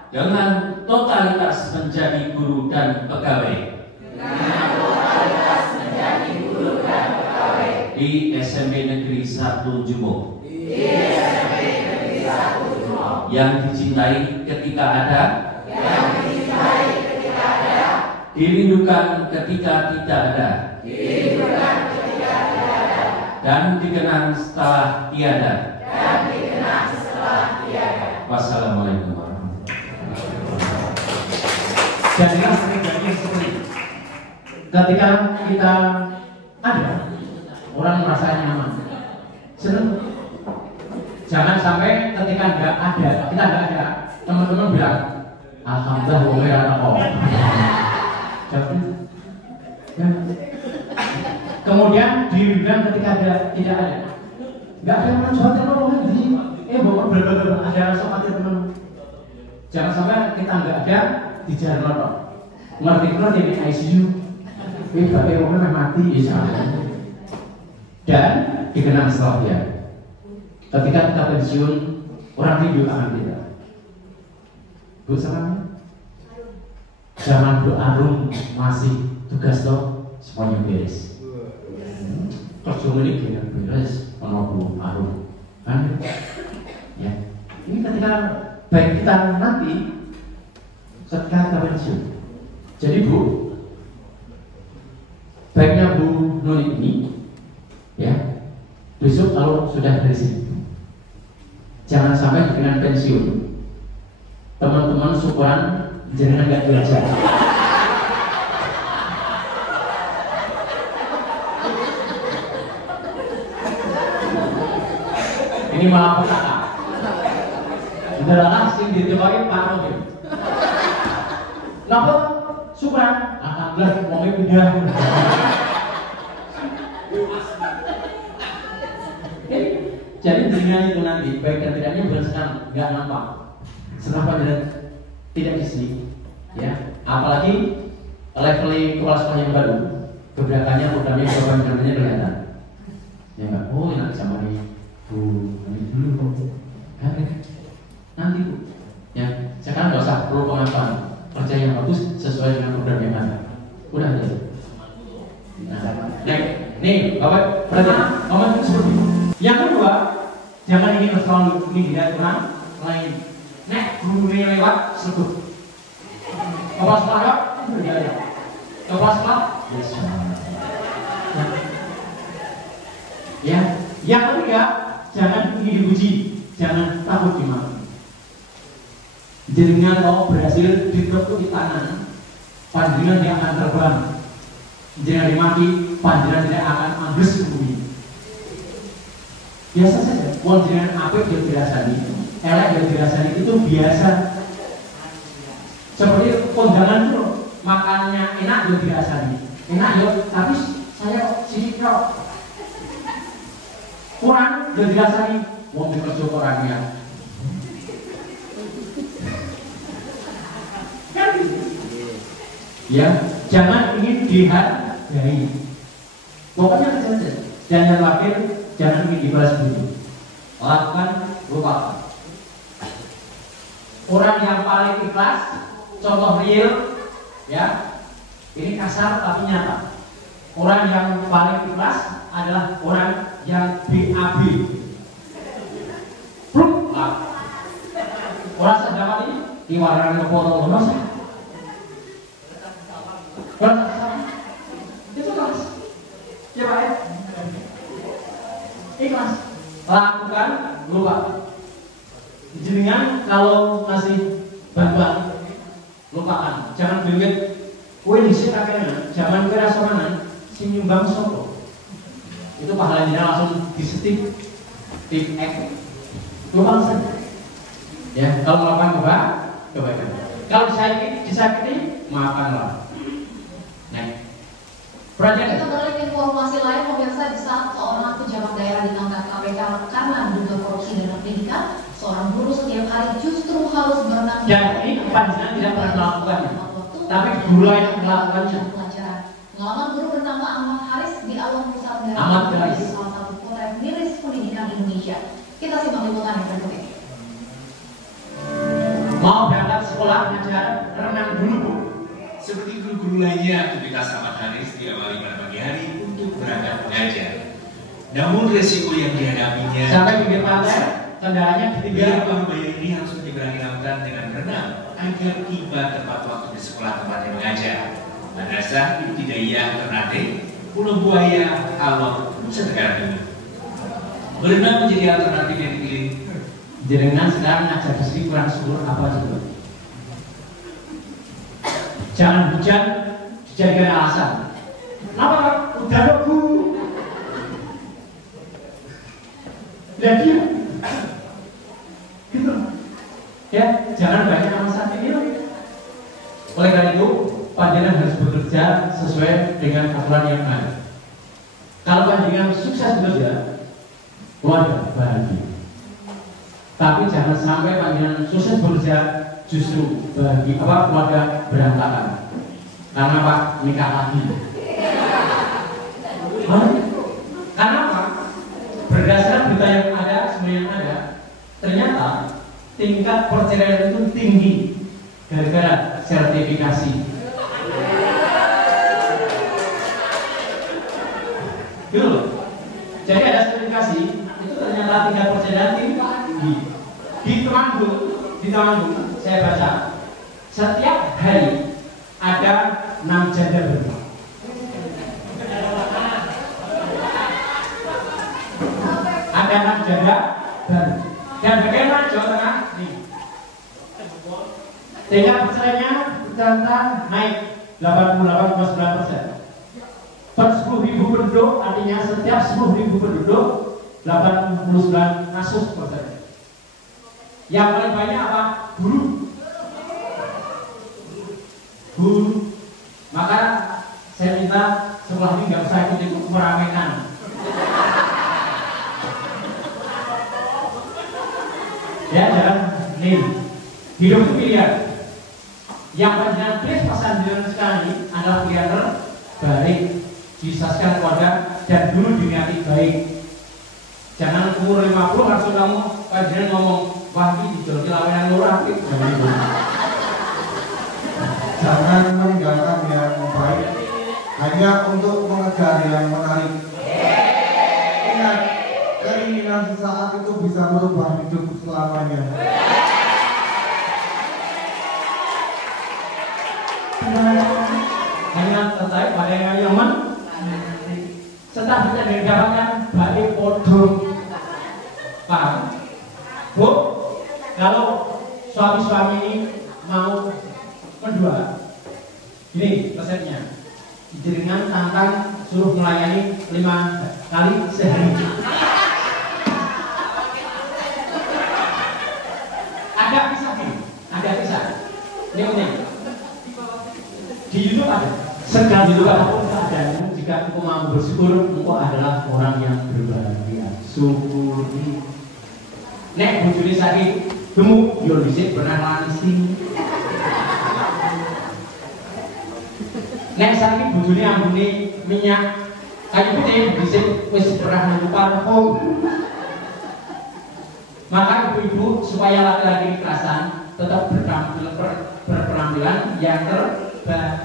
Dengan totalitas menjadi guru dan pegawai. Dengan totalitas menjadi guru dan pegawai. Di SMP Negeri 1 Jumo. Di SMP Negeri 1 Jumo. Yang dicintai ketika ada. Yang dicintai ketika ada. Dirindukan ketika tidak ada. Dirindukan ketika tidak ada. Dan dikenang setelah tiada. Dan dikenang setelah tiada. Wassalamualaikum warahmatullahi wabarakatuh. Jadilah sebaiknya seperti ketika kita ada, orang merasa nyaman, senang. Jangan sampai ketika nggak ada, kita nggak ada, teman-teman bilang, alhamdulillah wong anak kok. Kemudian dibilang ketika ada, tidak ada, nggak ada yang mencoba teman lagi. Bapak berapa ada rasa mati teman. Jangan sampai kita nggak ada di jalan lorong. Ngerti di ICU. Bapak memang mati di sana. Dan dikenang setelah dia. Ketika kita pensiun, orang rindu akan kita. Bu salamnya. Jangan doarum masih tugas toh semuanya beres. Kerja ini dengan beres, menunggu arum, kan? Ya, ini ketika baik kita nanti ketika kita pensiun. Jadi Bu, baiknya Bu Nuni ini, ya, besok kalau sudah dari sini, jangan sampai dengan pensiun, teman-teman syukuran jangan nggak belajar. Ini malah petaka. Adalah asing ditebaki Pak Robi. Kenapa? Syukuran. Alhamdulillah mau pindah. Jadi dengan itu nanti baik dan tidaknya bukan sekarang nggak nampak. Setelah pelajaran tidak di sini, ya. Apalagi level kepala sekolah yang baru, gebrakannya programnya namanya kelihatan. Ya nggak? Oh enak sama nih. Bu, ini dulu kan? Nanti Bu, ya sekarang nggak usah perlu pengakuan kerja yang bagus sesuai dengan program yang ada. Udah aja. Nah, nih Bapak perhatian, momen seperti ini. Yang kedua, jangan ingin selalu ini dilihat orang lain. Nek gurunya lewat sebut. Kepala sekolah berjaya. Kepala sekolah, ya. Yang ketiga, jangan ingin dipuji, jangan takut dimaki. Jenengan kalau berhasil ditekuk di tangan, panjenengan tidak akan terbang. Jangan dimaki, panjenengan tidak akan ambles ke bumi. Biasa saja, wong jenengan apik yang dirasani, elek yang dirasani itu biasa. Seperti kondangan itu makannya enak yang dirasani, enak ya, tapi saya sini kok kurang yang dirasani, wong dikerja orangnya. Kan? Ya, jangan ingin dihargai. Pokoknya saja, jangan khawatir, jangan ingin dibalas budi. Lakukan, lupakan. Orang yang paling ikhlas, contoh real, ya, ini kasar tapi nyata. Orang yang paling ikhlas adalah orang yang BAB. Pluk, orang sedapat ini diwarakan ke foto lolos. Itu ikhlas. Siapa ya? Ikhlas. Lakukan, lupa. Jenengan kalau ngasih bantuan, lupakan. Jangan binget. Kue disini kakeknya, jangan kira sorangan, si nyumbang sopo. Itu pahalanya langsung disetip, tip X. Lupakan saja. Ya, kalau melakukan kebaikan. Kalau disakiti, maafkanlah. Nah, Kita beralih ke informasi lain, pemirsa. Di saat seorang pejabat daerah ditangkap KPK karena diduga korupsi dana pendidikan, seorang guru setiap hari justru harus berenang. Dan ini panjenengan tidak pernah melakukannya, tapi guru yang melakukannya. Pengalaman guru bernama Ahmad Haris di Alam Nusantara Ahmad Haris, salah satu potret miris pendidikan Indonesia. Kita simak liputan yang berikut ini. Mau berangkat sekolah ngajar renang dulu, Bu. Seperti guru-guru lainnya, aktivitas Ahmad Haris diawali pada pagi hari untuk berangkat mengajar. Namun resiko yang dihadapinya sampai pinggir pantai, kendalanya ketiga pembayar ini harus diberangkatkan dengan berenang agar tiba tepat waktu di sekolah tempatnya mengajar. Madrasah Ibtidaiyah Ternate, Pulau Buaya, Alor, Nusa Tenggara Timur. Berenang menjadi alternatif yang dipilih. Jenengan sekarang ngajar di sini kurang syukur apa coba? Jangan hujan dijadikan alasan. Kenapa? Udah dong, Bu. Jadi, gitu. Ya, jangan banyak alasan ini. Oleh karena itu, panjenengan harus bekerja sesuai dengan aturan yang ada. Kalau panjenengan sukses bekerja, keluarga bahagia. Tapi jangan sampai panjenengan sukses bekerja justru bagi keluarga berantakan. Karena Pak nikah lagi. Karena apa? Berdasarkan berita yang ada, semua yang ada, ternyata tingkat perceraian itu tinggi gara-gara sertifikasi. Gitu loh. Jadi ada sertifikasi itu ternyata tingkat perceraian tinggi. Di Temanggung saya baca setiap hari ada 6 janda berumah. Ada 6 janda baru. Dan bagaimana Jawa Tengah? Nih. Tingkat perceraiannya ternyata naik 88,9%. Per 10.000 penduduk, artinya setiap 10.000 penduduk 89 kasus perceraian. Yang paling banyak apa? Guru. Maka saya minta sekolah ini nggak usah ikut meramaikan. Ya, jangan nih. Hidup itu pilihan. Yang panjenengan pilih pasangan jenengan sekarang ini adalah pilihan terbaik. Disaskan keluarga dan dulu diniati baik. Jangan umur 50 langsung kamu panjenengan ngomong, wah ini dijolki lawanan lurah. Jangan meninggalkan yang baik hanya untuk mengejar yang menarik. Ingat, keinginan sesaat itu bisa merubah hidup selamanya. Hanya tertarik pada yang nyaman. Setelah bisa didapatkan balik bodoh. Paham? Bu, kalau suami-suami ini mau kedua, ini resepnya. Jenengan tantang suruh melayani 5 kali sehari. Ada kisah nih, ada kisah. Ini unik. Di YouTube ada. Segala YouTube apapun keadaanmu, jika engkau mampu bersyukur, engkau adalah orang yang berbahagia. Syukuri. Nek bojone sakit, gemuk, yo dhisik pernah langsing. Nek sakit bojone ambune minyak kayu putih, dhisik wis pernah nang parfum. Maka ibu-ibu supaya laki-laki kekerasan tetap berpenampilan yang terbaik.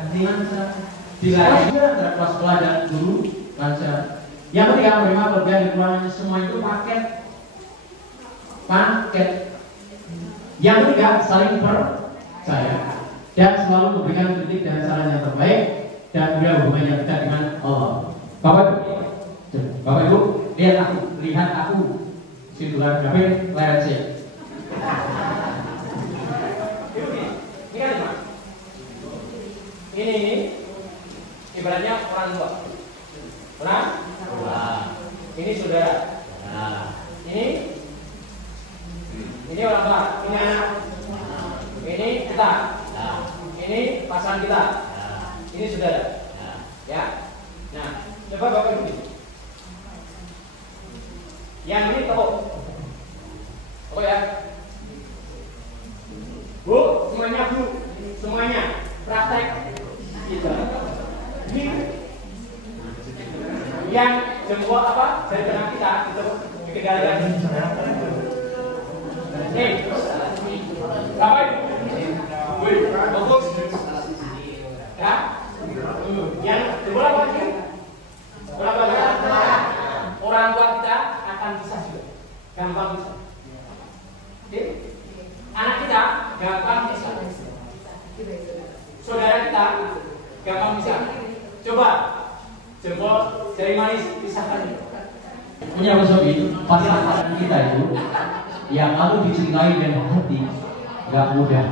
Dilayani antara kelas sekolah dan guru lancar. Yang ketiga, menerima pekerjaan di ruangan semua itu paket. Yang ketiga, saling percaya dan selalu memberikan kritik dan saran yang terbaik dan juga hubungan yang dekat dengan Allah. Bapak Ibu, lihat aku situlah tapi layar C. Ini ibaratnya orang tua. Orang tua. Ini saudara. Ini Ini orang tua, ini anak, ini kita, ini pasangan kita, ini saudara, ya. Nah, coba bapak ibu. Yang ini tepuk ya. Bu, semuanya praktek. Gitu. Ini yang jempol apa dari tengah kita ditepuk dikendalikan. Nih, bapak ibu, bagus. Ya, yang jempol apa sih? Orang tua kita akan bisa juga, gampang bisa. Oke? Anak kita gampang bisa. Saudara kita gampang bisa. Coba jempol jari manis pisahkan. Punya Sobi, pasangan kita itu yang lalu dicintai dan mengerti nggak mudah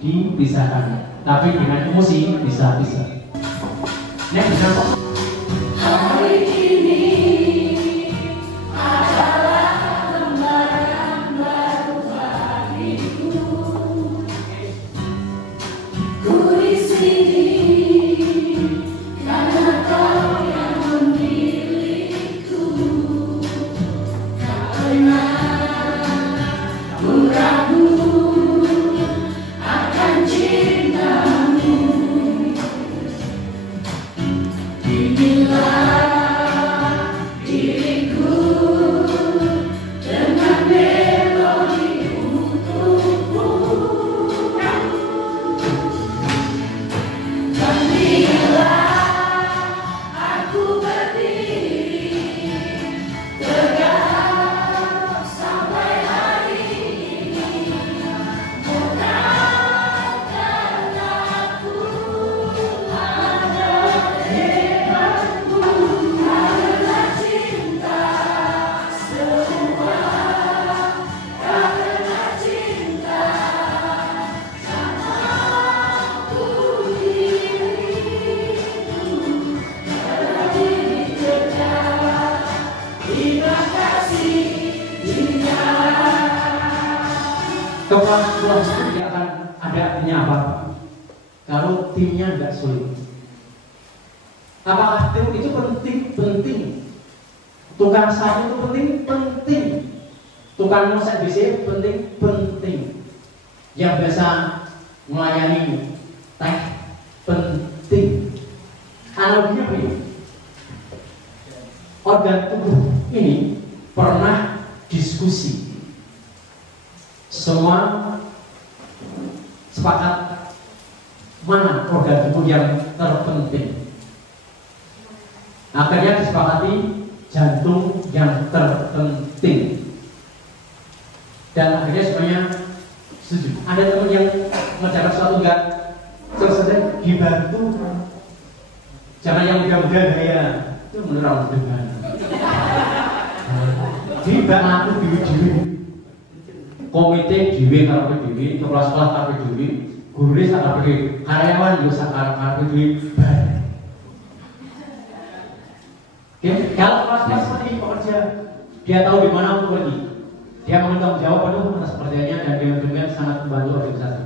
dipisahkan, tapi dengan emosi bisa. Next, bisa. Hari ini adalah lembaran baru bagiku. Ku di sini karena kau yang memilihku. Karena ku ragu akan cintamu. Inilah diriku dengan melodi untukmu. Dan bila aku berdiri tegak sampai hari ini, bukan aku ada hebatku karena cinta semua, karena cinta sama aku diriku berdiri tegak. Terima kasih dunia. Kelas itu tidak akan ada artinya apa kalau timnya nggak sulit. Apakah tim itu penting? Tukang sapu itu penting. Tukang masak BC penting. Yang biasa melayani teh penting. Analoginya begini. Organ tubuh ini pernah diskusi. Semua sepakat mana organ tubuh yang terpenting. Akhirnya disepakati jantung yang terpenting. Dan akhirnya semuanya setuju. Ada teman yang mencapai suatu enggak selesai dibantu. Jangan yang muda-muda gaya. Itu menurut orang dengan. Dibantu diri. Komite dhewe karo dhewe, kelas-kelas karo dhewe, guru sak dhewe, karyawan yo sak karo dhewe. Oke, kalau kelas-kelas seperti ini pekerja, dia tahu di mana untuk pergi. Dia menanggung jawab penuh atas pekerjaannya dan dia dengan sangat membantu organisasi.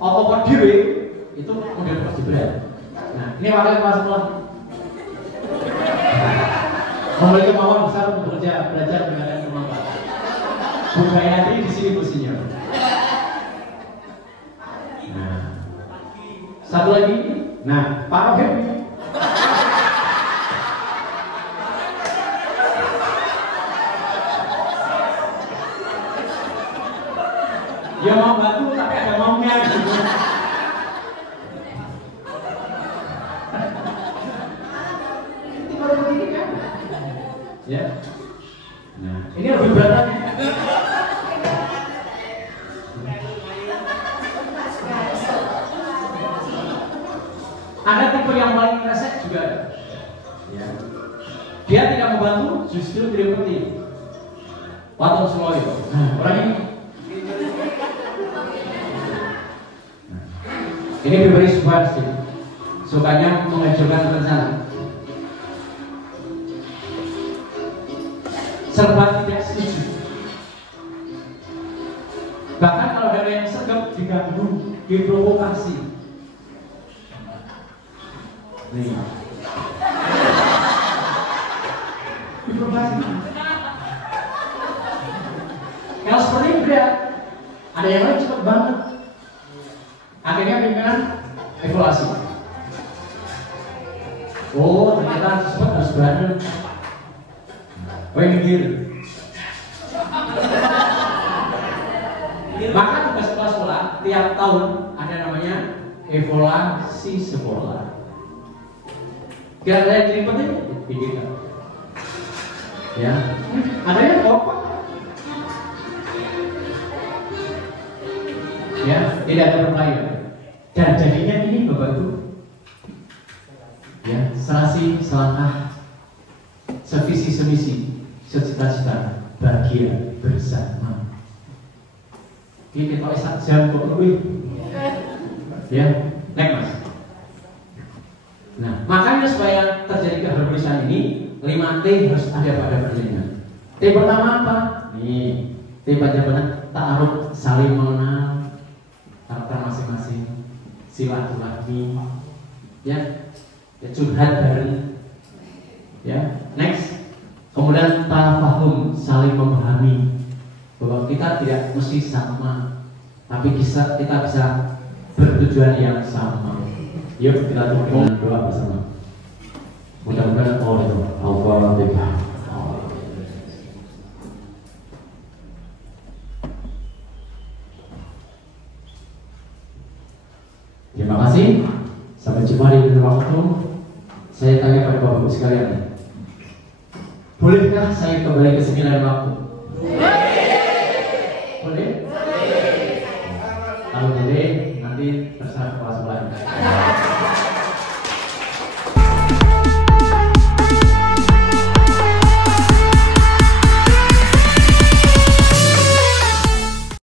Apa dhewe itu model persibran. Nah, ini wakil kelas sekolah. Memiliki kemauan besar untuk bekerja, belajar dengan kemampuan. Budaya di sini posisinya. Nah, satu lagi. Nah, Pak Rohim. Ya mau bantu tapi ada maunya. Ya. Nah, ini lebih berat. Ada tipe yang paling resek juga ada. Ya. Dia tidak membantu, justru tidak penting. Patung semua itu. Nah, orang ini. Ini pribadi subharsi. Sukanya mengajukan rencana. Serba tidak setuju. diprovokasi. Nih. Diprovokasi. Kalau seperti ini berat, ada yang lain cepat banget. Akhirnya pimpinan evaluasi. Oh, ternyata cepat harus berani. Oh, yang mikir. Maka tugas kepala sekolah tiap tahun ada namanya evaluasi sekolah. Gak ada yang jadi penting, pikirkan. Ya, ada yang apa? Ya, tidak ada berbahaya. Dan jadinya ini Bapak Ibu, ya, serasi, selangkah, sevisi, semisi, secita-cita, bahagia bersama. Ini kita esak jam kok lebih. Ya, naik Mas. Nah, makanya supaya terjadi keharmonisan ini 5T harus ada pada perjalanan. T pertama apa? Nih, T pada ta'aruf, saling mengenal karakter masing-masing, silaturahmi, ya, curhat bareng, ya. Next, kemudian tafahum, saling memahami bahwa kita tidak mesti sama, tapi kita bisa bertujuan yang sama. Yuk kita tutup dengan doa bersama. Mudah-mudahan Allah itu Al-Fatihah. Terima kasih. Sampai jumpa di lain waktu. Saya tanya pada Bapak Ibu sekalian, bolehkah saya kembali ke sini lain waktu? Boleh? Kalau boleh, nanti terserah kepala sekolah.